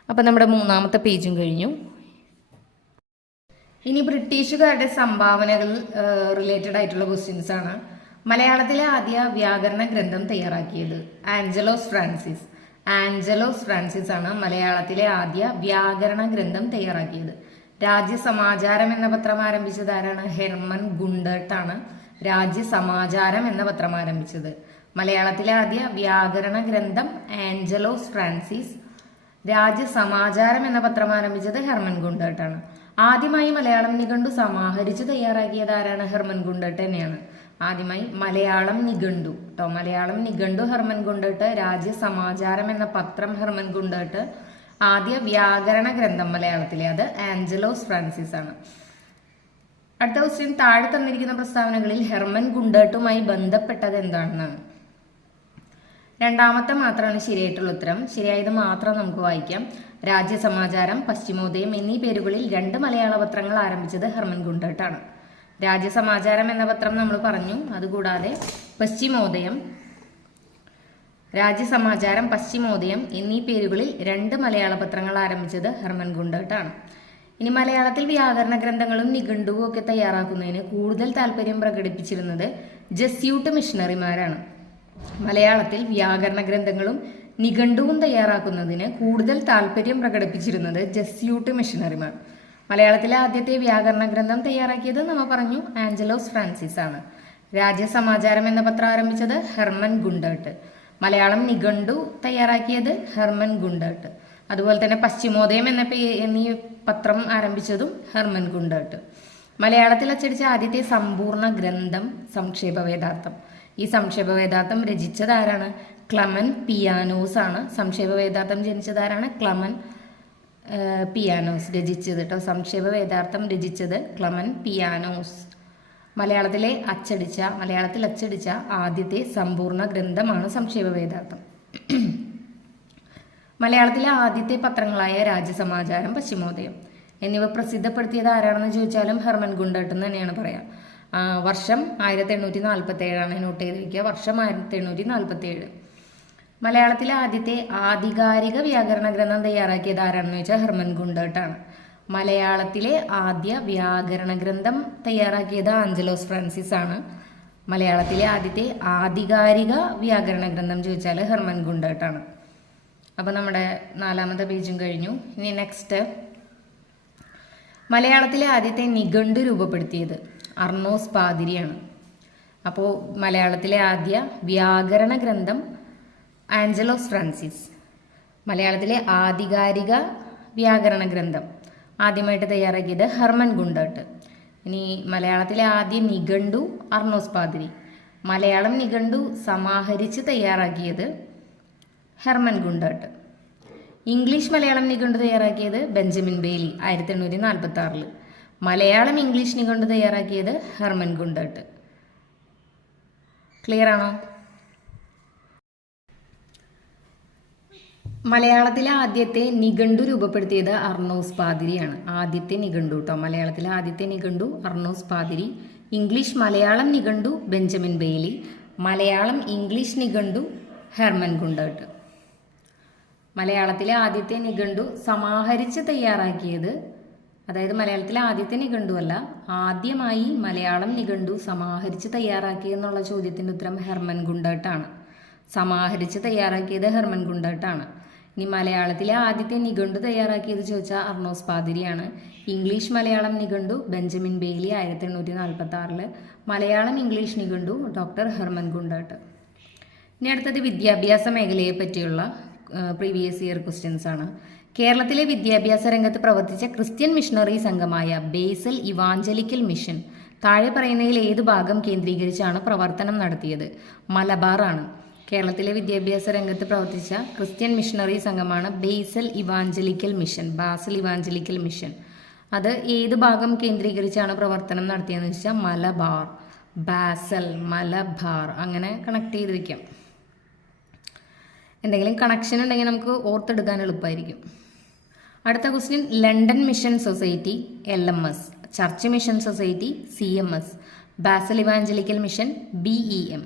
അപ്പോൾ നമ്മുടെ മൂന്നാമത്തെ പേജും കഴിഞ്ഞു. ഇനി ബ്രിട്ടീഷുകാരുടെ സംഭാവനകൾ റിലേറ്റഡ് ആയിട്ടുള്ള ക്വസ്റ്റ്യൻസ് ആണ്. മലയാളത്തിലെ ആദ്യ വ്യാകരണ ഗ്രന്ഥം തയ്യാറാക്കിയത് ആഞ്ചലോസ് ഫ്രാൻസിസ് ആണ് മലയാളത്തിലെ ആദ്യ വ്യാകരണ ഗ്രന്ഥം തയ്യാറാക്കിയത്. രാജ്യസമാചാരം എന്ന പത്രം ആരംഭിച്ചത് ആരാണ്? ഹെർമൻ ഗുണ്ടർട്ട് ആണ് രാജ്യസമാചാരം എന്ന പത്രം ആരംഭിച്ചത്. മലയാളത്തിലെ ആദ്യ വ്യാകരണ ഗ്രന്ഥം ആഞ്ചലോസ് ഫ്രാൻസിസ്. രാജ്യസമാചാരം എന്ന പത്രം ആരംഭിച്ചത് ഹെർമൻ ഗുണ്ടർട്ട് ആണ്. ആദ്യമായി മലയാളം നിഘണ്ടു സമാഹരിച്ച് തയ്യാറാക്കിയത് ആരാണ്? ഹെർമൻ ഗുണ്ടർട്ട് തന്നെയാണ്. ആദ്യമായി മലയാളം നിഘണ്ടു ഹെർമൻ ഗുണ്ടർട്ട്. രാജ്യസമാചാരം എന്ന പത്രം ഹെർമൻ ഗുണ്ടർട്ട്. ആദ്യ വ്യാകരണ ഗ്രന്ഥം മലയാളത്തിലെ അത് ആഞ്ചലോസ് ഫ്രാൻസിസ് ആണ്. അടുത്ത ക്വസ്റ്റ്യൻ, താഴെ തന്നിരിക്കുന്ന പ്രസ്താവനകളിൽ ഹെർമൻ ഗുണ്ടർട്ടുമായി ബന്ധപ്പെട്ടത് എന്താണെന്നാണ്. രണ്ടാമത്തെ മാത്രമാണ് ശരിയായിട്ടുള്ള ഉത്തരം. ശരിയായത് മാത്രം നമുക്ക് വായിക്കാം. രാജ്യസമാചാരം, പശ്ചിമോദയം എന്നീ പേരുകളിൽ 2 മലയാള പത്രങ്ങൾ ആരംഭിച്ചത് ഹെർമൻ ഗുണ്ടർട്ടാണ്. രാജ്യസമാചാരം എന്ന പത്രം നമ്മൾ പറഞ്ഞു. അതുകൂടാതെ രാജ്യസമാചാരം, പശ്ചിമോദയം എന്നീ പേരുകളിൽ 2 മലയാള പത്രങ്ങൾ ആരംഭിച്ചത് ഹെർമൻ ഗുണ്ടർട്ടാണ്. ഇനി മലയാളത്തിൽ വ്യാകരണ ഗ്രന്ഥങ്ങളും നിഘണ്ടുവും ഒക്കെ തയ്യാറാക്കുന്നതിന് കൂടുതൽ താല്പര്യം പ്രകടിപ്പിച്ചിരുന്നത് ജസ്യൂട്ട് മിഷണറിമാരാണ്. മലയാളത്തിൽ വ്യാകരണ ഗ്രന്ഥങ്ങളും നിഘണ്ടുവും തയ്യാറാക്കുന്നതിന് കൂടുതൽ താല്പര്യം പ്രകടിപ്പിച്ചിരുന്നത് ജസ്യൂട്ട് മിഷണറിമാർ. മലയാളത്തിലെ ആദ്യത്തെ വ്യാകരണ ഗ്രന്ഥം തയ്യാറാക്കിയത് നമ്മൾ പറഞ്ഞു ആഞ്ചലോസ് ഫ്രാൻസിസ് ആണ്. രാജ്യസമാചാരം എന്ന പത്രം ആരംഭിച്ചത് ഹെർമൻ ഗുണ്ടർട്ട്. മലയാളം നിഘണ്ടു തയ്യാറാക്കിയത് ഹെർമൻ ഗുണ്ടർട്ട്. അതുപോലെ തന്നെ പശ്ചിമോദയം എന്നീ പത്രം ആരംഭിച്ചതും ഹെർമൻ ഗുണ്ടർട്ട്. മലയാളത്തിൽ അച്ചടിച്ച ആദ്യത്തെ സമ്പൂർണ്ണ ഗ്രന്ഥം സംക്ഷേപ വേദാർത്ഥം. ഈ സംക്ഷേപ വേദാർത്ഥം രചിച്ചത് ആരാണ്? ക്ലമൻ പിയാനോസ് ആണ്. സംക്ഷേപ വേദാർത്ഥം ജനിച്ചതാരാണ്? ക്ലമൻ പിയാനോസ് രചിച്ചത് കേട്ടോ. സംക്ഷേപ വേദാർത്ഥം രചിച്ചത് ക്ലമൻ പിയാനോസ്. മലയാളത്തിൽ അച്ചടിച്ച ആദ്യത്തെ സമ്പൂർണ്ണ ഗ്രന്ഥമാണ് സംക്ഷേപ വേദാർത്ഥം. മലയാളത്തിലെ ആദ്യത്തെ പത്രങ്ങളായ രാജ്യസമാചാരം, പശ്ചിമോദയം എന്നിവ പ്രസിദ്ധപ്പെടുത്തിയത് ആരാണെന്ന് ചോദിച്ചാലും ഹെർമൻ ഗുണ്ടർട്ട് എന്ന് തന്നെയാണ് പറയാം. വർഷം 1847 നോട്ട് ചെയ്ത് വയ്ക്കുക. വർഷം 1847. മലയാളത്തിലെ ആദ്യത്തെ ആധികാരിക വ്യാകരണ ഗ്രന്ഥം തയ്യാറാക്കിയത് ആരാണെന്ന് ചോദിച്ചാൽ ഹെർമൻ ഗുണ്ടർട്ടാണ്. മലയാളത്തിലെ ആദ്യ വ്യാകരണ ഗ്രന്ഥം തയ്യാറാക്കിയത് ആഞ്ചലോസ് ഫ്രാൻസിസ് ആണ്. മലയാളത്തിലെ ആദ്യത്തെ ആധികാരിക വ്യാകരണ ഗ്രന്ഥം ചോദിച്ചാൽ ഹെർമൻ ഗുണ്ടർട്ടാണ്. അപ്പോൾ നമ്മുടെ 4ാമത്തെ പേജും കഴിഞ്ഞു. ഇനി നെക്സ്റ്റ്, മലയാളത്തിലെ ആദ്യത്തെ നിഘണ്ടു രൂപപ്പെടുത്തിയത് അർണോസ് പാതിരിയാണ്. അപ്പോൾ മലയാളത്തിലെ ആദ്യ വ്യാകരണ ഗ്രന്ഥം ആഞ്ചലോസ് ഫ്രാൻസിസ്. മലയാളത്തിലെ ആധികാരിക വ്യാകരണ ഗ്രന്ഥം ആദ്യമായിട്ട് തയ്യാറാക്കിയത് ഹെർമൻ ഗുണ്ടർട്ട്. ഇനി മലയാളത്തിലെ ആദ്യ നിഘണ്ടു അർണോസ് പാതിരി. മലയാളം നിഘണ്ടു സമാഹരിച്ച് തയ്യാറാക്കിയത് ഹെർമൻ ഗുണ്ടർട്ട്. ഇംഗ്ലീഷ് മലയാളം നിഘണ്ടു തയ്യാറാക്കിയത് ബെഞ്ചമിൻ ബെയ്ലി 1846. മലയാളം ഇംഗ്ലീഷ് നിഘണ്ടു തയ്യാറാക്കിയത് ഹെർമൻ ഗുണ്ടർട്ട്. ക്ലിയർ ആണോ? മലയാളത്തിലെ ആദ്യത്തെ നിഘണ്ടു രൂപപ്പെടുത്തിയത് അർണോസ് പാതിരിയാണ്. ആദ്യത്തെ നിഘണ്ടു കേട്ടോ. മലയാളത്തിലെ ആദ്യത്തെ നിഘണ്ടു അർണോസ് പാതിരി. ഇംഗ്ലീഷ് മലയാളം നിഘണ്ടു ബെഞ്ചമിൻ ബെയ്ലി. മലയാളം ഇംഗ്ലീഷ് നിഘണ്ടു ഹെർമൻ ഗുണ്ടർട്ട്. മലയാളത്തിലെ ആദ്യത്തെ നിഘണ്ടു സമാഹരിച്ച് തയ്യാറാക്കിയത്, അതായത് മലയാളത്തിലെ ആദ്യത്തെ നിഘണ്ടു അല്ല, ആദ്യമായി മലയാളം നിഘണ്ടു സമാഹരിച്ച് തയ്യാറാക്കിയെന്നുള്ള ചോദ്യത്തിൻ്റെ ഉത്തരം ഹെർമൻ ഗുണ്ടർട്ടാണ്. സമാഹരിച്ച് തയ്യാറാക്കിയത് ഹെർമൻ ഗുണ്ടർട്ടാണ്. ഇനി മലയാളത്തിലെ ആദ്യത്തെ നിഘണ്ടു തയ്യാറാക്കിയത് ചോദിച്ചാൽ അർണോസ് പാതിരിയാണ്. ഇംഗ്ലീഷ് മലയാളം നിഘണ്ടു ബെഞ്ചമിൻ ബെയ്ലി 1846. മലയാളം ഇംഗ്ലീഷ് നിഘണ്ടു ഡോക്ടർ ഹെർമൻ ഗുണ്ടർട്ട്. ഇനി അടുത്തത് വിദ്യാഭ്യാസ മേഖലയെ പറ്റിയുള്ള പ്രീവിയസ് ഇയർ ക്വസ്റ്റ്യൻസ് ആണ്. കേരളത്തിലെ വിദ്യാഭ്യാസ രംഗത്ത് പ്രവർത്തിച്ച ക്രിസ്ത്യൻ മിഷണറി സംഘമായ ബേസൽ ഇവാഞ്ചലിക്കൽ മിഷൻ താഴെ പറയുന്നതിൽ ഏത് ഭാഗം കേന്ദ്രീകരിച്ചാണ് പ്രവർത്തനം നടത്തിയത്? മലബാർ ആണ്. കേരളത്തിലെ വിദ്യാഭ്യാസ രംഗത്ത് പ്രവർത്തിച്ച ക്രിസ്ത്യൻ മിഷണറി സംഘമാണ് ബേസൽ ഇവാഞ്ചലിക്കൽ മിഷൻ. അത് ഏത് ഭാഗം കേന്ദ്രീകരിച്ചാണ് പ്രവർത്തനം നടത്തിയതെന്ന് വെച്ചാൽ മലബാർ. ബാസൽ, മലബാർ, അങ്ങനെ കണക്ട് ചെയ്ത് വെക്കാം. എന്തെങ്കിലും കണക്ഷൻ ഉണ്ടെങ്കിൽ നമുക്ക് ഓർത്തെടുക്കാൻ എളുപ്പമായിരിക്കും. അടുത്ത question, London mission society LMS, church mission society CMS, basal evangelical mission BEM.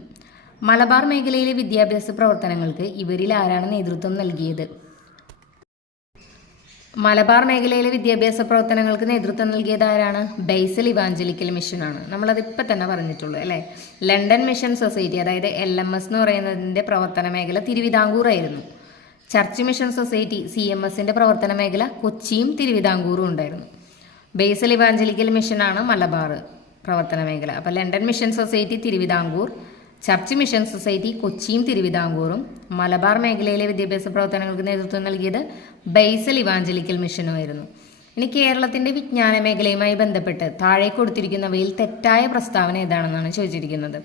Malabar മേഖലയിലെ വിദ്യാഭ്യാസ പ്രവർത്തനങ്ങൾക്ക് ഇവരിൽ ആരാണ് നേതൃത്വം നൽകിയത്? മലബാർ മേഖലയിലെ വിദ്യാഭ്യാസ പ്രവർത്തനങ്ങൾക്ക് നേതൃത്വം നൽകിയത് ആരാണ്? ബേസൽ ഇവാഞ്ചലിക്കൽ മിഷനാണ്. നമ്മളത് ഇപ്പം തന്നെ പറഞ്ഞിട്ടുള്ളൂ അല്ലേ. ലണ്ടൻ മിഷൻ സൊസൈറ്റി, അതായത് LMS എന്ന് പറയുന്നതിൻ്റെ പ്രവർത്തന മേഖല തിരുവിതാംകൂറായിരുന്നു. ചർച്ച് മിഷൻ സൊസൈറ്റി CMSൻ്റെ പ്രവർത്തന മേഖല കൊച്ചിയും തിരുവിതാംകൂറും ഉണ്ടായിരുന്നു. ബേസൽ ഇവാഞ്ചലിക്കൽ മിഷനാണ് മലബാർ പ്രവർത്തന മേഖല. അപ്പോൾ London mission society Thiruvithamkoor, church mission society കൊച്ചിയും തിരുവിതാംകൂറും. മലബാർ മേഖലയിലെ വിദ്യാഭ്യാസ പ്രവർത്തനങ്ങൾക്ക് നേതൃത്വം നൽകിയത് ബേസൽ ഇവാഞ്ചലിക്കൽ മിഷനുമായിരുന്നു. ഇനി കേരളത്തിൻ്റെ വിജ്ഞാന മേഖലയുമായി ബന്ധപ്പെട്ട് താഴെ കൊടുത്തിരിക്കുന്നവയിൽ തെറ്റായ പ്രസ്താവന ഏതാണെന്നാണ് ചോദിച്ചിരിക്കുന്നത്.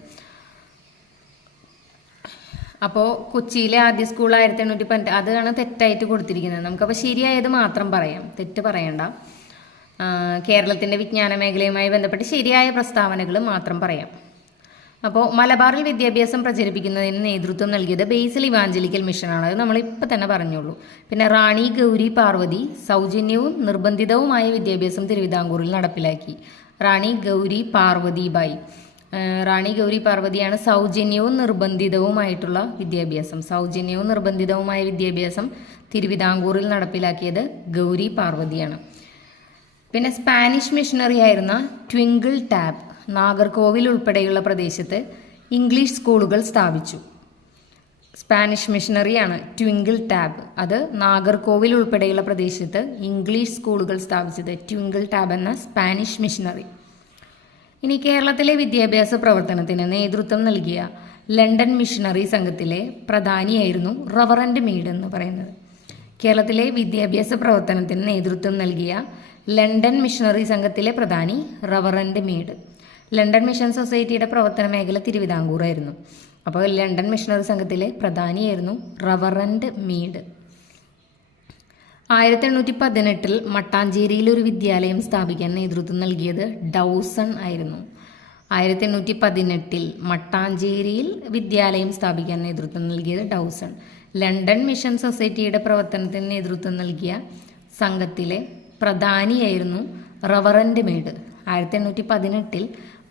അപ്പോൾ കൊച്ചിയിലെ ആദ്യ സ്കൂൾ 1812, അതാണ് തെറ്റായിട്ട് കൊടുത്തിരിക്കുന്നത്. നമുക്കപ്പോൾ ശരിയായത് മാത്രം പറയാം, തെറ്റ് പറയണ്ട. കേരളത്തിൻ്റെ വിജ്ഞാന മേഖലയുമായി ബന്ധപ്പെട്ട് ശരിയായ പ്രസ്താവനകൾ മാത്രം പറയാം. അപ്പോൾ മലബാറിൽ വിദ്യാഭ്യാസം പ്രചരിപ്പിക്കുന്നതിന് നേതൃത്വം നൽകിയത് ബേസൽ ഇവാഞ്ചലിക്കൽ മിഷനാണ്. അത് നമ്മളിപ്പോൾ തന്നെ പറഞ്ഞോളൂ. പിന്നെ റാണി ഗൗരി പാർവതി സൗജന്യവും നിർബന്ധിതവുമായ വിദ്യാഭ്യാസം തിരുവിതാംകൂറിൽ നടപ്പിലാക്കി. റാണി ഗൗരി പാർവതിയാണ് സൗജന്യവും നിർബന്ധിതവുമായിട്ടുള്ള വിദ്യാഭ്യാസം തിരുവിതാംകൂറിൽ നടപ്പിലാക്കിയത് ഗൗരി പാർവതിയാണ്. പിന്നെ സ്പാനിഷ് മിഷണറി ആയിരുന്ന ട്വിങ്കിൾ ടാബ് നാഗർകോവിൽ ഉൾപ്പെടെയുള്ള പ്രദേശത്ത് ഇംഗ്ലീഷ് സ്കൂളുകൾ സ്ഥാപിച്ചു. സ്പാനിഷ് മിഷണറിയാണ് ട്വിങ്കിൾ ടാബ്. അത് നാഗർകോവിൽ ഉൾപ്പെടെയുള്ള പ്രദേശത്ത് ഇംഗ്ലീഷ് സ്കൂളുകൾ സ്ഥാപിച്ചത് ട്വിങ്കിൾ ടാബ് എന്ന സ്പാനിഷ് മിഷണറി. ഇനി കേരളത്തിലെ വിദ്യാഭ്യാസ പ്രവർത്തനത്തിന് നേതൃത്വം നൽകിയ ലണ്ടൻ മിഷണറി സംഘത്തിലെ പ്രധാനിയായിരുന്നു റവറൻഡ് മീഡ് എന്ന് പറയുന്നത്. കേരളത്തിലെ വിദ്യാഭ്യാസ പ്രവർത്തനത്തിന് നേതൃത്വം നൽകിയ ലണ്ടൻ മിഷണറി സംഘത്തിലെ പ്രധാനി റവറൻഡ് മീഡ്. ലണ്ടൻ മിഷൻ സൊസൈറ്റിയുടെ പ്രവർത്തന മേഖല തിരുവിതാംകൂറായിരുന്നു. അപ്പോൾ ലണ്ടൻ മിഷണറി സംഘത്തിലെ പ്രധാനിയായിരുന്നു റവറൻഡ് മീഡ്. 1818 മട്ടാഞ്ചേരിയിൽ ഒരു വിദ്യാലയം സ്ഥാപിക്കാൻ നേതൃത്വം നൽകിയത് ഡൗസൺ ആയിരുന്നു. 1818 മട്ടാഞ്ചേരിയിൽ വിദ്യാലയം സ്ഥാപിക്കാൻ നേതൃത്വം നൽകിയത് ഡൗസൺ. ലണ്ടൻ മിഷൻ സൊസൈറ്റിയുടെ പ്രവർത്തനത്തിന് നേതൃത്വം നൽകിയ സംഘത്തിലെ പ്രധാനിയായിരുന്നു റവറൻഡ് മീഡ്. 1818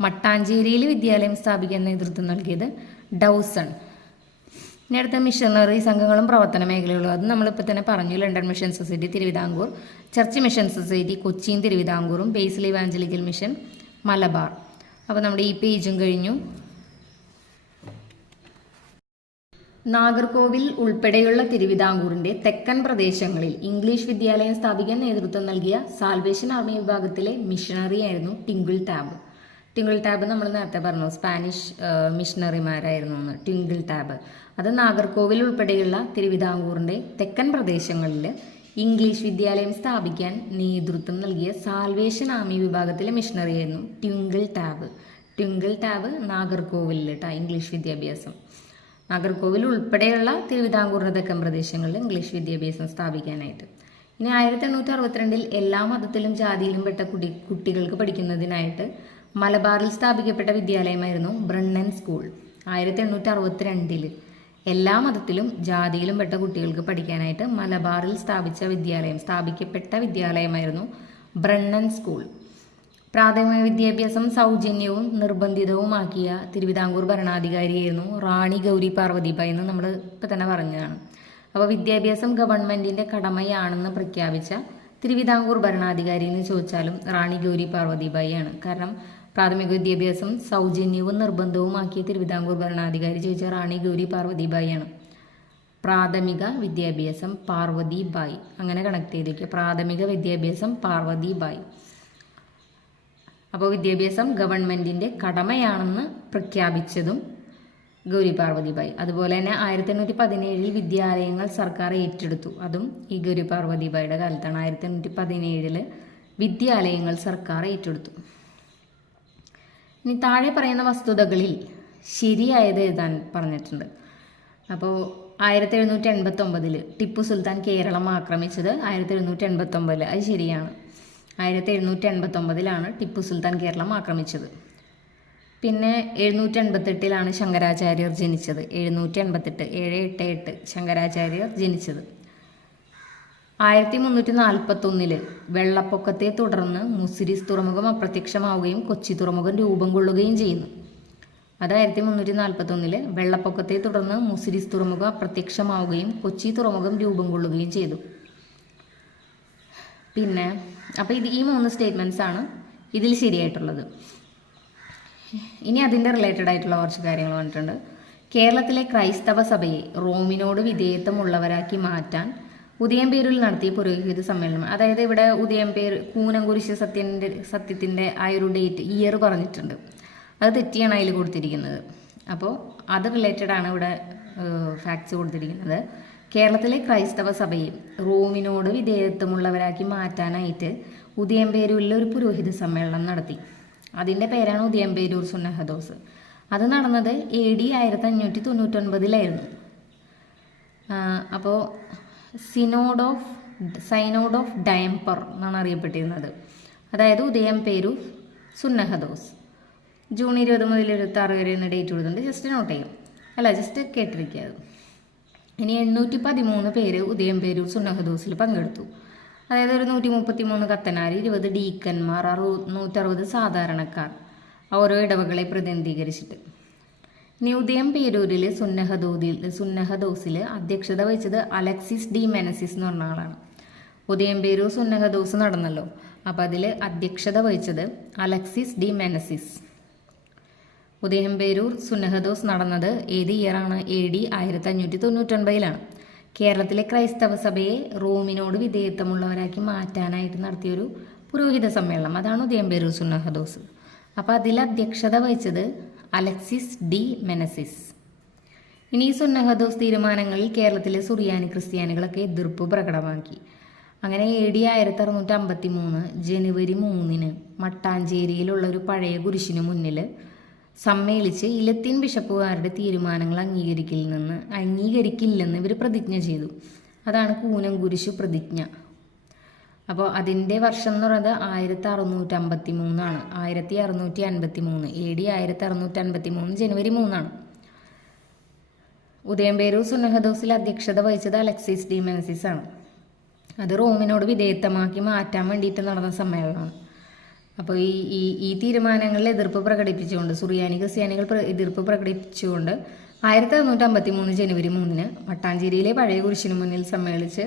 മട്ടാഞ്ചേരിയിൽ വിദ്യാലയം സ്ഥാപിക്കാൻ നേതൃത്വം നൽകിയത് ഡൗസൺ. ഇനി അടുത്ത മിഷണറി സംഘങ്ങളും പ്രവർത്തന മേഖലകളും അത് നമ്മളിപ്പോൾ തന്നെ പറഞ്ഞു. London mission society Thiruvithamkoor, church mission society കൊച്ചിയും തിരുവിതാംകൂറും, ബേസിൽ ഇവാഞ്ചലിക്കൽ മിഷൻ മലബാർ. അപ്പോൾ നമ്മുടെ ഈ പേജും കഴിഞ്ഞു. നാഗർകോവിൽ ഉൾപ്പെടെയുള്ള തിരുവിതാംകൂറിന്റെ തെക്കൻ പ്രദേശങ്ങളിൽ ഇംഗ്ലീഷ് വിദ്യാലയം സ്ഥാപിക്കാൻ നേതൃത്വം നൽകിയ സാൽവേഷൻ ആർമി വിഭാഗത്തിലെ മിഷണറി ആയിരുന്നു ടിങ്കിൾ ടാബ്. ടിങ്കിൾ ടാബ് നമ്മൾ നേരത്തെ പറഞ്ഞു, സ്പാനിഷ് മിഷണറിമാരായിരുന്നു എന്ന്. ടിങ്കിൾ ടാബ് അത് നാഗർകോവിൽ ഉൾപ്പെടെയുള്ള തിരുവിതാംകൂറിന്റെ തെക്കൻ പ്രദേശങ്ങളിൽ ഇംഗ്ലീഷ് വിദ്യാലയം സ്ഥാപിക്കാൻ നേതൃത്വം നൽകിയ സാൽവേഷൻ ആർമി വിഭാഗത്തിലെ മിഷണറി ആയിരുന്നു ടിങ്കിൾ ടാബ്. ടിങ്കിൾ ടാബ് നാഗർകോവിലിൽ ഇംഗ്ലീഷ് വിദ്യാഭ്യാസം. നാഗർകോവിൽ ഉൾപ്പെടെയുള്ള തിരുവിതാംകൂറിന്റെ തെക്കൻ പ്രദേശങ്ങളിൽ ഇംഗ്ലീഷ് വിദ്യാഭ്യാസം സ്ഥാപിക്കാനായിട്ട്. ഇനി 1862 എല്ലാ മതത്തിലും ജാതിയിലും പെട്ട കുട്ടികൾക്ക് പഠിക്കുന്നതിനായിട്ട് മലബാറിൽ സ്ഥാപിക്കപ്പെട്ട വിദ്യാലയമായിരുന്നു ബ്രണ്ണൻ സ്കൂൾ. 1862 എല്ലാ മതത്തിലും ജാതിയിലും പെട്ട കുട്ടികൾക്ക് പഠിക്കാനായിട്ട് മലബാറിൽ സ്ഥാപിക്കപ്പെട്ട വിദ്യാലയമായിരുന്നു ബ്രണ്ണൻ സ്കൂൾ. പ്രാഥമിക വിദ്യാഭ്യാസം സൗജന്യവും നിർബന്ധിതവുമാക്കിയ തിരുവിതാംകൂർ ഭരണാധികാരിയായിരുന്നു റാണി ഗൗരി പാർവതിബായി എന്ന് നമ്മൾ ഇപ്പം തന്നെ പറഞ്ഞതാണ്. അപ്പോൾ വിദ്യാഭ്യാസം ഗവൺമെന്റിന്റെ കടമയാണെന്ന് പ്രഖ്യാപിച്ച തിരുവിതാംകൂർ ഭരണാധികാരി എന്ന് ചോദിച്ചാലും റാണി ഗൗരി പാർവതിബായി ആണ്. കാരണം പ്രാഥമിക വിദ്യാഭ്യാസം സൗജന്യവും നിർബന്ധവുമാക്കിയ തിരുവിതാംകൂർ ഭരണാധികാരി ചോദിച്ച റാണി ഗൗരി പാർവതിബായി ആണ്. പ്രാഥമിക വിദ്യാഭ്യാസം പാർവതിബായി, അങ്ങനെ കണക്ട് ചെയ്തേക്കുക. പ്രാഥമിക വിദ്യാഭ്യാസം പാർവതിബായി. അപ്പോൾ വിദ്യാഭ്യാസം ഗവൺമെന്റിന്റെ കടമയാണെന്ന് പ്രഖ്യാപിച്ചതും ഗൗരി പാർവതിബായി. അതുപോലെ തന്നെ 1817 വിദ്യാലയങ്ങൾ സർക്കാർ ഏറ്റെടുത്തു. അതും ഈ ഗൗരി പാർവതിബായിയുടെ കാലത്താണ്. 1817 വിദ്യാലയങ്ങൾ സർക്കാർ ഏറ്റെടുത്തു. ഇനി താഴെ പറയുന്ന വസ്തുതകളിൽ ശരിയായത് എഴുതാൻ പറഞ്ഞിട്ടുണ്ട്. അപ്പോൾ 1789 ടിപ്പു സുൽത്താൻ കേരളം ആക്രമിച്ചത് 1789, അത് ശരിയാണ്. 1789 ടിപ്പു സുൽത്താൻ കേരളം ആക്രമിച്ചത്. പിന്നെ 788 ശങ്കരാചാര്യർ ജനിച്ചത്. 788 ശങ്കരാചാര്യർ ജനിച്ചത്. 1341 വെള്ളപ്പൊക്കത്തെ തുടർന്ന് മുസിരിസ് തുറമുഖം അപ്രത്യക്ഷമാവുകയും കൊച്ചി തുറമുഖം രൂപം കൊള്ളുകയും ചെയ്യുന്നു. അത് 1341 വെള്ളപ്പൊക്കത്തെ തുടർന്ന് മുസിരിസ് തുറമുഖം അപ്രത്യക്ഷമാവുകയും കൊച്ചി തുറമുഖം രൂപം കൊള്ളുകയും ചെയ്തു. പിന്നെ അപ്പോൾ ഈ 3 സ്റ്റേറ്റ്മെൻറ്റ്സ് ആണ് ഇതിൽ ശരിയായിട്ടുള്ളത്. ഇനി അതിൻ്റെ റിലേറ്റഡ് ആയിട്ടുള്ള കുറച്ച് കാര്യങ്ങൾ വന്നിട്ടുണ്ട്. കേരളത്തിലെ ക്രൈസ്തവ സഭയെ റോമിനോട് വിധേയത്വമുള്ളവരാക്കി മാറ്റാൻ ഉദയംപേരൂരിൽ നടത്തിയ പുരോഹിത സമ്മേളനം. അതായത് ഇവിടെ ഉദയംപേര് കൂനംകുരിശ് സത്യത്തിൻ്റെ ആ ഒരു ഡേറ്റ് ഇയർ പറഞ്ഞിട്ടുണ്ട്. അത് തെറ്റിയാണ് അതിൽ കൊടുത്തിരിക്കുന്നത്. അപ്പോൾ അത് റിലേറ്റഡ് ആണ് ഇവിടെ ഫാക്ട്സ് കൊടുത്തിരിക്കുന്നത്. കേരളത്തിലെ ക്രൈസ്തവ സഭയെ റോമിനോട് വിധേയത്വമുള്ളവരാക്കി മാറ്റാനായിട്ട് ഉദയംപേരൂരിൽ ഒരു പുരോഹിത സമ്മേളനം നടത്തി. അതിൻ്റെ പേരാണ് ഉദയംപേരൂർ സുന്നഹദോസ്. അത് നടന്നത് AD 1599 അപ്പോൾ സൈനോഡ് ഓഫ് ഡയംപർ എന്നാണ് അറിയപ്പെട്ടിരുന്നത്. അതായത് ഉദയംപേരൂർ സുന്നഹദോസ്. ജൂൺ 20 മുതൽ 26 വരെ എന്ന ഡേറ്റ് കൊടുത്തിട്ടുണ്ട്. ജസ്റ്റ് നോട്ട് ചെയ്യും, ജസ്റ്റ് കേട്ടിരിക്കുക. ഇനി 813 പേര് ഉദയംപേരൂർ സുന്നഹദോസിൽ പങ്കെടുത്തു. അതായത് ഒരു 133 കത്തനാർ, 20 ഡീക്കന്മാർ, 160 സാധാരണക്കാർ, ഓരോ ഇടവകളെ പ്രതിനിധീകരിച്ചിട്ട്. ഇനി ഉദയംപേരൂരിൽ സുന്നഹദോസിൽ അധ്യക്ഷത വഹിച്ചത് അലക്സിസ് ഡി മെനസിസ് എന്ന് പറഞ്ഞ ആളാണ്. ഉദയംപേരൂർ സുന്നഹദോസ് നടന്നല്ലോ, അപ്പോൾ അതിൽ അധ്യക്ഷത വഹിച്ചത് അലക്സിസ് ഡി മെനസിസ്. ഉദയംപേരൂർ സുന്നഹദോസ് നടന്നത് ഏത് ഇയറാണ്? AD 1599 കേരളത്തിലെ ക്രൈസ്തവ സഭയെ റോമിനോട് വിധേയത്വമുള്ളവരാക്കി മാറ്റാനായിട്ട് നടത്തിയൊരു പുരോഹിത സമ്മേളനം, അതാണ് ഉദയംപേരൂർ സുന്നഹദോസ്. അപ്പോൾ അതിൽ അധ്യക്ഷത വഹിച്ചത് അലക്സിസ് ഡി മെനസിസ്. ഇനി ഈ സുന്നഹദോസ് തീരുമാനങ്ങളിൽ കേരളത്തിലെ സുറിയാനി ക്രിസ്ത്യാനികളൊക്കെ എതിർപ്പ് പ്രകടമാക്കി. അങ്ങനെ AD 1653 ജനുവരി 3 മട്ടാഞ്ചേരിയിലുള്ള ഒരു പഴയ കുരിശിനു മുന്നിൽ സമ്മേളിച്ച് ഇലത്തീൻ ബിഷപ്പുകാരുടെ തീരുമാനങ്ങൾ അംഗീകരിക്കില്ലെന്ന് ഇവർ പ്രതിജ്ഞ ചെയ്തു. അതാണ് കൂനംകുരിശു പ്രതിജ്ഞ. അപ്പോൾ അതിൻ്റെ വർഷം എന്ന് പറയുന്നത് 1653 1653 AD 1653 ജനുവരി 3. ഉദയംപേരൂർ സുന്നഹദോസിൽ അധ്യക്ഷത വഹിച്ചത് അലക്സിസ് ഡി മെനസിസ് ആണ്. അത് റോമിനോട് വിധേയത്വമാക്കി മാറ്റാൻ വേണ്ടിയിട്ട് നടന്ന സമ്മേളനമാണ്. അപ്പോൾ ഈ തീരുമാനങ്ങളിൽ എതിർപ്പ് പ്രകടിപ്പിച്ചുകൊണ്ട് സുറിയാനി ക്രിസ്ത്യാനികൾ എതിർപ്പ് പ്രകടിപ്പിച്ചുകൊണ്ട് 1653 ജനുവരി 3 മട്ടാഞ്ചേരിയിലെ പഴയ കുരിശിനു മുന്നിൽ സമ്മേളിച്ച്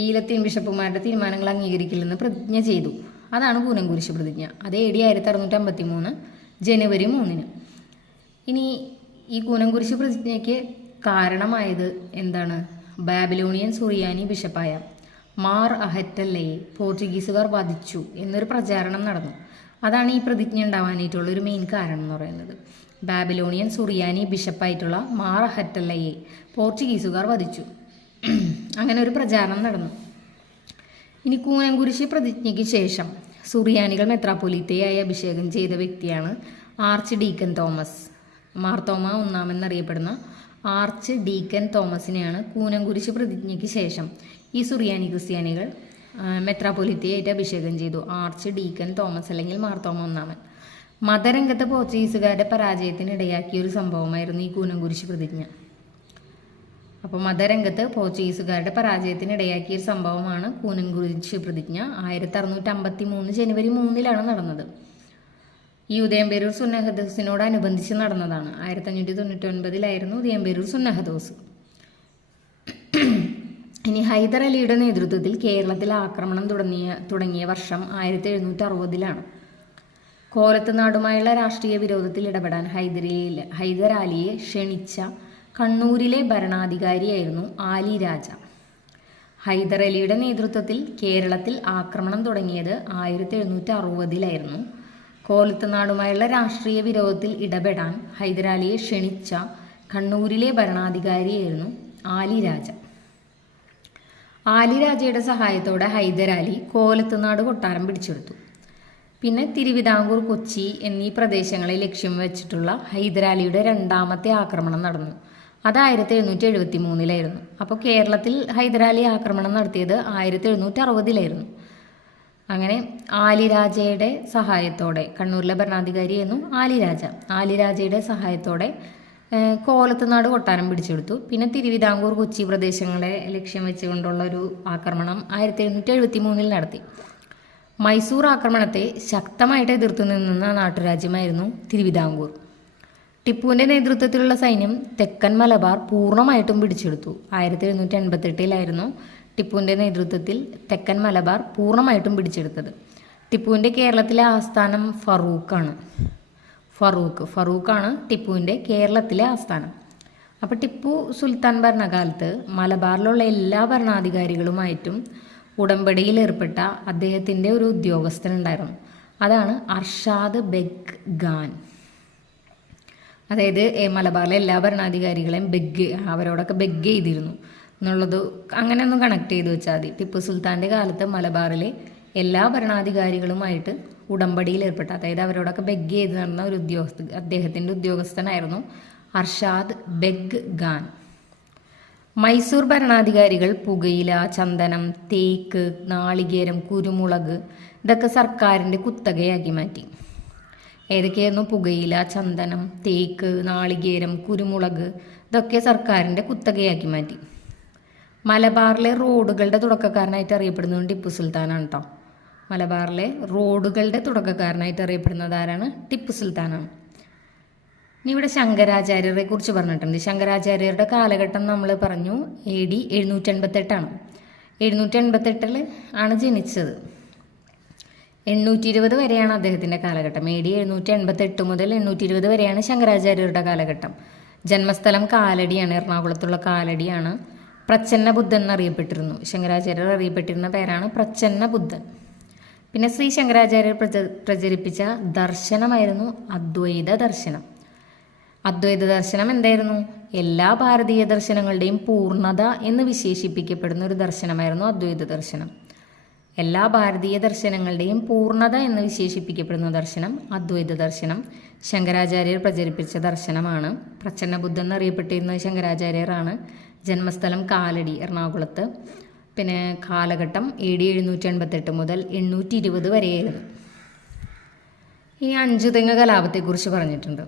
ഈ ലത്തീൻ ബിഷപ്പുമാരുടെ തീരുമാനങ്ങൾ അംഗീകരിക്കില്ലെന്ന് പ്രതിജ്ഞ ചെയ്തു. അതാണ് കൂനംകുരിശ് പ്രതിജ്ഞ. അത് AD 1653 ജനുവരി 3. ഇനി ഈ കൂനംകുരിശ് പ്രതിജ്ഞയ്ക്ക് കാരണമായത് എന്താണ്? ബാബിലോണിയൻ സുറിയാനി ബിഷപ്പായ മാർ അഹറ്റല്ലയെ പോർച്ചുഗീസുകാർ വധിച്ചു എന്നൊരു പ്രചാരണം നടന്നു. അതാണ് ഈ പ്രതിജ്ഞ ഉണ്ടാവാനായിട്ടുള്ള ഒരു മെയിൻ കാരണം എന്ന് പറയുന്നത്. ബാബിലോണിയൻ സുറിയാനി ബിഷപ്പായിട്ടുള്ള മാർ അഹറ്റല്ലയെ പോർച്ചുഗീസുകാർ വധിച്ചു, അങ്ങനെ ഒരു പ്രചാരണം നടന്നു. ഇനി കൂനംകുരിശ് പ്രതിജ്ഞയ്ക്ക് ശേഷം സുറിയാനികൾ മെത്രാപ്പൊലീത്തയായി അഭിഷേകം ചെയ്ത വ്യക്തിയാണ് ആർച്ച് ഡീക്കൻ തോമസ്. മാർത്തോമ ഒന്നാം എന്നറിയപ്പെടുന്ന ആർച്ച് ഡീക്കൻ തോമസിനെയാണ് കൂനംകുരിശ് പ്രതിജ്ഞയ്ക്ക് ശേഷം ഈ സുറിയാനി ക്രിസ്ത്യാനികൾ മെത്രാപ്പൊലീത്തയായിട്ട് അഭിഷേകം ചെയ്തു. ആർച്ച് ഡീക്കൻ തോമസ് അല്ലെങ്കിൽ മാർത്തോമ ഒന്നാമൻ. മതരംഗത്ത് പോർച്ചുഗീസുകാരുടെ പരാജയത്തിന് ഇടയാക്കിയ ഒരു സംഭവമായിരുന്നു ഈ കൂനംകുരിശ് പ്രതിജ്ഞ. അപ്പോൾ മതരംഗത്ത് പോർച്ചുഗീസുകാരുടെ പരാജയത്തിന് ഇടയാക്കിയ ഒരു സംഭവമാണ് കൂനംകുരിശ് പ്രതിജ്ഞ. 1653 ജനുവരി 3 നടന്നത്. ഈ ഉദയംപേരൂർ സുന്നഹദോസിനോടനുബന്ധിച്ച് നടന്നതാണ്. 1599 ഉദയംപേരൂർ സുന്നഹദോസ്. ഇനി ഹൈദർ അലിയുടെ നേതൃത്വത്തിൽ കേരളത്തിൽ ആക്രമണം തുടങ്ങിയ വർഷം 1760 കോലത്തുനാടുമായുള്ള രാഷ്ട്രീയ വിരോധത്തിൽ ഇടപെടാൻ ഹൈദർ അലിയെ ക്ഷണിച്ച കണ്ണൂരിലെ ഭരണാധികാരിയായിരുന്നു ആലി രാജ. ഹൈദർ അലിയുടെ നേതൃത്വത്തിൽ കേരളത്തിൽ ആക്രമണം തുടങ്ങിയത് 1760 കോലത്തുനാടുമായുള്ള രാഷ്ട്രീയ വിരോധത്തിൽ ഇടപെടാൻ ഹൈദരാലിയെ ക്ഷണിച്ച കണ്ണൂരിലെ ഭരണാധികാരിയായിരുന്നു ആലി രാജ. ആലി രാജയുടെ സഹായത്തോടെ ഹൈദരാലി കോലത്തുനാട് കൊട്ടാരം പിടിച്ചെടുത്തു. പിന്നെ തിരുവിതാംകൂർ, കൊച്ചി എന്നീ പ്രദേശങ്ങളെ ലക്ഷ്യം വെച്ചിട്ടുള്ള ഹൈദരാലിയുടെ രണ്ടാമത്തെ ആക്രമണം നടന്നു. അത് 1773 അപ്പോൾ കേരളത്തിൽ ഹൈദരാലി ആക്രമണം നടത്തിയത് 1760 അങ്ങനെ ആലിരാജയുടെ സഹായത്തോടെ, കണ്ണൂരിലെ ഭരണാധികാരിയായിരുന്നു ആലിരാജയുടെ സഹായത്തോടെ കോലത്തുനാട് കൊട്ടാരം പിടിച്ചെടുത്തു. പിന്നെ തിരുവിതാംകൂർ, കൊച്ചി പ്രദേശങ്ങളെ ലക്ഷ്യം വെച്ചുകൊണ്ടുള്ള ഒരു ആക്രമണം 1773 നടത്തി. മൈസൂർ ആക്രമണത്തെ ശക്തമായിട്ട് എതിർത്തു നിന്ന നാട്ടുരാജ്യമായിരുന്നു തിരുവിതാംകൂർ. ടിപ്പുവിൻ്റെ നേതൃത്വത്തിലുള്ള സൈന്യം തെക്കൻ മലബാർ പൂർണ്ണമായിട്ടും പിടിച്ചെടുത്തു. 1788 ടിപ്പുവിൻ്റെ നേതൃത്വത്തിൽ തെക്കൻ മലബാർ പൂർണ്ണമായിട്ടും പിടിച്ചെടുത്തത്. ടിപ്പുവിൻ്റെ കേരളത്തിലെ ആസ്ഥാനം ഫറൂഖാണ് ടിപ്പുവിൻ്റെ കേരളത്തിലെ ആസ്ഥാനം. അപ്പോൾ ടിപ്പു സുൽത്താൻ ഭരണകാലത്ത് മലബാറിലുള്ള എല്ലാ ഭരണാധികാരികളുമായിട്ടും ഉടമ്പടിയിൽ ഏർപ്പെട്ട അദ്ദേഹത്തിൻ്റെ ഒരു ഉദ്യോഗസ്ഥനുണ്ടായിരുന്നു. അതാണ് അർഷാദ് ബെഗ് ഖാൻ. അതായത് മലബാറിലെ എല്ലാ ഭരണാധികാരികളെയും അവരോടൊക്കെ ബെഗ് ചെയ്തിരുന്നു എന്നുള്ളത് അങ്ങനെ ഒന്ന് കണക്ട് ചെയ്ത് വെച്ചാൽ മതി. ടിപ്പു സുൽത്താൻ്റെ കാലത്ത് മലബാറിലെ എല്ലാ ഭരണാധികാരികളുമായിട്ട് ഉടമ്പടിയിൽ ഏർപ്പെട്ട, അതായത് അവരോടൊക്കെ ബെഗ് ചെയ്ത് നടന്ന ഒരു അദ്ദേഹത്തിൻ്റെ ഉദ്യോഗസ്ഥനായിരുന്നു അർഷാദ് ബെഗ് ഖാൻ. മൈസൂർ ഭരണാധികാരികൾ പുകയില, ചന്ദനം, തേക്ക്, നാളികേരം, കുരുമുളക് ഇതൊക്കെ സർക്കാരിൻ്റെ കുത്തകയാക്കി മാറ്റി. ഏതൊക്കെയായിരുന്നു? പുകയില, ചന്ദനം, തേക്ക്, നാളികേരം, കുരുമുളക് ഇതൊക്കെ സർക്കാരിൻ്റെ കുത്തകയാക്കി മാറ്റി. മലബാറിലെ റോഡുകളുടെ തുടക്കക്കാരനായിട്ട് അറിയപ്പെടുന്നത് ടിപ്പു സുൽത്താനാണ് കേട്ടോ. മലബാറിലെ റോഡുകളുടെ തുടക്കക്കാരനായിട്ട് അറിയപ്പെടുന്നത് ആരാണ്? ടിപ്പു സുൽത്താനാണ്. ഇനി ഇവിടെ ശങ്കരാചാര്യരെ കുറിച്ച് പറഞ്ഞിട്ടുണ്ട്. ശങ്കരാചാര്യരുടെ കാലഘട്ടം നമ്മൾ പറഞ്ഞു AD 788 788 ആണ് ജനിച്ചത്. 820 വരെയാണ് അദ്ദേഹത്തിൻ്റെ കാലഘട്ടം. AD 788 മുതൽ 820 വരെയാണ് ശങ്കരാചാര്യരുടെ കാലഘട്ടം. ജന്മസ്ഥലം കാലടിയാണ്, എറണാകുളത്തുള്ള കാലടിയാണ്. പ്രച്ഛന്ന ബുദ്ധൻ എന്നറിയപ്പെട്ടിരുന്നു. ശങ്കരാചാര്യർ അറിയപ്പെട്ടിരുന്ന പേരാണ് പ്രച്ഛന്ന ബുദ്ധൻ. പിന്നെ ശ്രീ ശങ്കരാചാര്യർ പ്രചരിപ്പിച്ച ദർശനമായിരുന്നു അദ്വൈത ദർശനം. അദ്വൈത ദർശനം എന്തായിരുന്നു? എല്ലാ ഭാരതീയ ദർശനങ്ങളുടെയും പൂർണ്ണത എന്ന് വിശേഷിപ്പിക്കപ്പെടുന്ന ഒരു ദർശനമായിരുന്നു അദ്വൈത ദർശനം. എല്ലാ ഭാരതീയ ദർശനങ്ങളുടെയും പൂർണ്ണത എന്ന് വിശേഷിപ്പിക്കപ്പെടുന്ന ദർശനം അദ്വൈത ദർശനം ശങ്കരാചാര്യർ പ്രചരിപ്പിച്ച ദർശനമാണ്. പ്രച്ഛന്നബുദ്ധൻ എന്നറിയപ്പെട്ടിരുന്ന ശങ്കരാചാര്യരാണ്. ജന്മസ്ഥലം കാലടി, എറണാകുളത്ത്. പിന്നെ കാലഘട്ടം AD 788 മുതൽ 820 വരെയായിരുന്നു. ഈ അഞ്ചുതെങ്ങ് കലാപത്തെക്കുറിച്ച് പറഞ്ഞിട്ടുണ്ട്.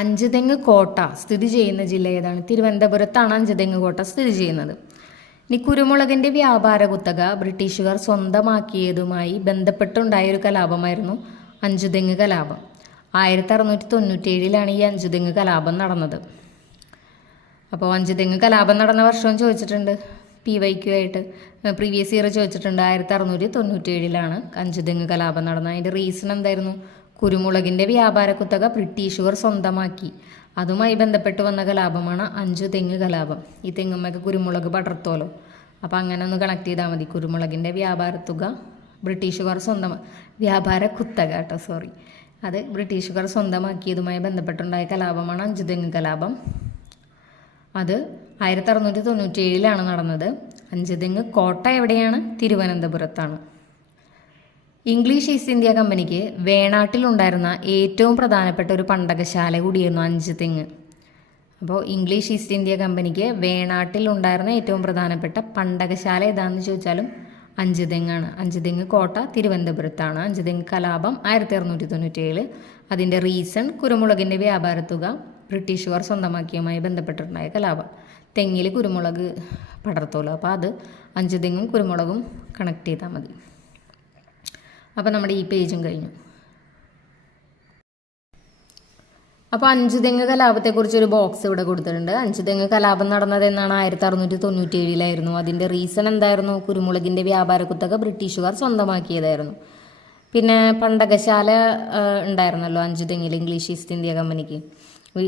അഞ്ചുതെങ്ങ് കോട്ട സ്ഥിതി ചെയ്യുന്ന ജില്ല ഏതാണ്? തിരുവനന്തപുരത്താണ് അഞ്ചുതെങ്ങ് കോട്ട സ്ഥിതി ചെയ്യുന്നത്. ഇനി കുരുമുളകിൻ്റെ വ്യാപാര കുത്തക ബ്രിട്ടീഷുകാർ സ്വന്തമാക്കിയതുമായി ബന്ധപ്പെട്ടുണ്ടായ ഒരു കലാപമായിരുന്നു അഞ്ചുതെങ്ങ് കലാപം. 1697 ഈ അഞ്ചുതെങ്ങ് കലാപം നടന്നത്. അപ്പോൾ അഞ്ചുതെങ്ങ് കലാപം നടന്ന വർഷവും ചോദിച്ചിട്ടുണ്ട്. PYQ ആയിട്ട് പ്രീവിയസ് ഇയർ ചോദിച്ചിട്ടുണ്ട്. 1697 അഞ്ചുതെങ്ങ് കലാപം നടന്നത്. അതിൻ്റെ റീസൺ എന്തായിരുന്നു? കുരുമുളകിൻ്റെ വ്യാപാര കുത്തക ബ്രിട്ടീഷുകാർ സ്വന്തമാക്കി. അതുമായി ബന്ധപ്പെട്ട് വന്ന കലാപമാണ് അഞ്ചുതെങ്ങ് കലാപം. ഈ തെങ്ങുമ്മൊക്കെ കുരുമുളക് പടർത്തോലോ, അപ്പോൾ അങ്ങനെ ഒന്ന് കണക്ട് ചെയ്താൽ മതി. കുരുമുളകിൻ്റെ വ്യാപാര തുക ബ്രിട്ടീഷുകാർ വ്യാപാര കുത്തക അത് ബ്രിട്ടീഷുകാർ സ്വന്തമാക്കിയതുമായി ബന്ധപ്പെട്ടുണ്ടായ കലാപമാണ് അഞ്ചുതെങ്ങ് കലാപം. അത് 1697 നടന്നത്. അഞ്ചുതെങ്ങ് കോട്ട എവിടെയാണ്? തിരുവനന്തപുരത്താണ്. ഇംഗ്ലീഷ് ഈസ്റ്റ് ഇന്ത്യ കമ്പനിക്ക് വേണാട്ടിലുണ്ടായിരുന്ന ഏറ്റവും പ്രധാനപ്പെട്ട ഒരു പണ്ടകശാല കൂടിയായിരുന്നു അഞ്ചുതെങ്ങ്. അപ്പോൾ ഇംഗ്ലീഷ് ഈസ്റ്റ് ഇന്ത്യ കമ്പനിക്ക് വേണാട്ടിലുണ്ടായിരുന്ന ഏറ്റവും പ്രധാനപ്പെട്ട പണ്ടകശാല ഏതാണെന്ന് ചോദിച്ചാലും അഞ്ചുതെങ്ങാണ്. അഞ്ചുതെങ്ങ് കോട്ട തിരുവനന്തപുരത്താണ്. അഞ്ചുതെങ്ങ് കലാപം 1697. അതിൻ്റെ റീസൺ കുരുമുളകിൻ്റെ വ്യാപാര തുക ബ്രിട്ടീഷുകാർ സ്വന്തമാക്കിയുമായി ബന്ധപ്പെട്ടിട്ടുണ്ടായ കലാപം. തെങ്ങിൽ കുരുമുളക് പടർത്തോലോ, അപ്പോൾ അത് അഞ്ചുതെങ്ങും കുരുമുളകും കണക്ട് ചെയ്താൽ മതി. അപ്പോൾ നമ്മുടെ ഈ പേജും കഴിഞ്ഞു. അപ്പോൾ അഞ്ചുതെങ്ങ് കലാപത്തെക്കുറിച്ച് ഒരു ബോക്സ് ഇവിടെ കൊടുത്തിട്ടുണ്ട്. അഞ്ചുതെങ്ങ് കലാപം നടന്നത് എന്നാണ്? 1697 അതിൻ്റെ റീസൺ എന്തായിരുന്നു? കുരുമുളകിൻ്റെ വ്യാപാര കുത്തക ബ്രിട്ടീഷുകാർ സ്വന്തമാക്കിയതായിരുന്നു. പിന്നെ പണ്ടകശാല ഉണ്ടായിരുന്നല്ലോ അഞ്ചുതെങ്ങിൽ ഇംഗ്ലീഷ് ഈസ്റ്റ് ഇന്ത്യ കമ്പനിക്ക്.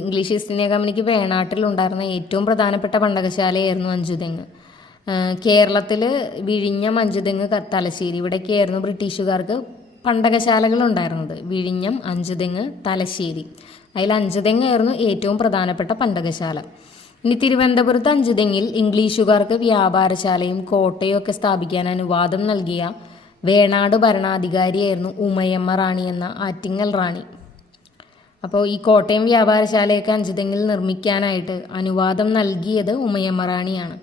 ഇംഗ്ലീഷ് ഈസ്റ്റ് ഇന്ത്യ കമ്പനിക്ക് വേണാട്ടിൽ ഉണ്ടായിരുന്ന ഏറ്റവും പ്രധാനപ്പെട്ട പണ്ടകശാലയായിരുന്നു അഞ്ചുതെങ്ങ്. കേരളത്തിൽ വിഴിഞ്ഞം, അഞ്ചുതെങ്ങ്, തലശ്ശേരി ഇവിടേക്കായിരുന്നു ബ്രിട്ടീഷുകാർക്ക് പണ്ടകശാലകൾ ഉണ്ടായിരുന്നത്. വിഴിഞ്ഞം, അഞ്ചുതെങ്ങ്, തലശ്ശേരി. അതിൽ അഞ്ചുതെങ്ങായിരുന്നു ഏറ്റവും പ്രധാനപ്പെട്ട പണ്ടകശാല. ഇനി തിരുവനന്തപുരത്ത് അഞ്ചുതെങ്ങിൽ ഇംഗ്ലീഷുകാർക്ക് വ്യാപാരശാലയും കോട്ടയും ഒക്കെ സ്ഥാപിക്കാൻ അനുവാദം നൽകിയ വേണാട് ഭരണാധികാരിയായിരുന്നു ഉമയമ്മ റാണി എന്ന ആറ്റിങ്ങൽ റാണി. അപ്പോൾ ഈ കോട്ടയം വ്യാപാരശാലയൊക്കെ അഞ്ചുതെങ്ങിൽ നിർമ്മിക്കാനായിട്ട് അനുവാദം നൽകിയത് ഉമയമ്മ റാണിയാണ്.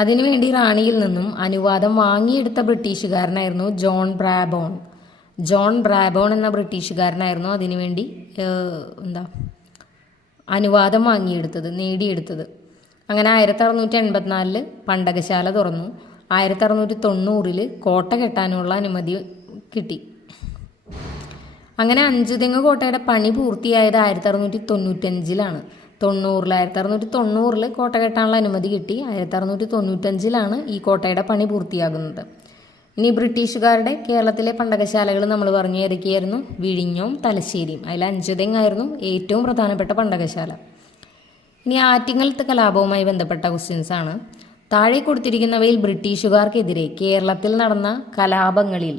അതിനുവേണ്ടി റാണിയിൽ നിന്നും അനുവാദം വാങ്ങിയെടുത്ത ബ്രിട്ടീഷുകാരനായിരുന്നു ജോൺ ബ്രാബോൺ എന്ന ബ്രിട്ടീഷുകാരനായിരുന്നു അതിനുവേണ്ടി അനുവാദം നേടിയെടുത്തത്. അങ്ങനെ 1684 പണ്ടകശാല തുറന്നു. 1690 കോട്ട കെട്ടാനുള്ള അനുമതി കിട്ടി. അങ്ങനെ അഞ്ചുതെങ്ങ് കോട്ടയുടെ പണി പൂർത്തിയായത് 1695 1690 കോട്ട കെട്ടാനുള്ള അനുമതി കിട്ടി. 1695 ഈ കോട്ടയുടെ പണി പൂർത്തിയാകുന്നത്. ഇനി ബ്രിട്ടീഷുകാരുടെ കേരളത്തിലെ പണ്ടകശാലകൾ നമ്മൾ പറഞ്ഞു ഏതൊക്കെയായിരുന്നു? വിഴിഞ്ഞവും തലശ്ശേരിയും. അതിൽ അഞ്ചുതെങ്ങായിരുന്നു ഏറ്റവും പ്രധാനപ്പെട്ട പണ്ടകശാല. ഇനി ആറ്റിങ്ങൽ കലാപവുമായി ബന്ധപ്പെട്ട ക്വസ്റ്റ്യൻസ് ആണ്. താഴെ കൊടുത്തിരിക്കുന്നവയിൽ ബ്രിട്ടീഷുകാർക്കെതിരെ കേരളത്തിൽ നടന്ന കലാപങ്ങളിൽ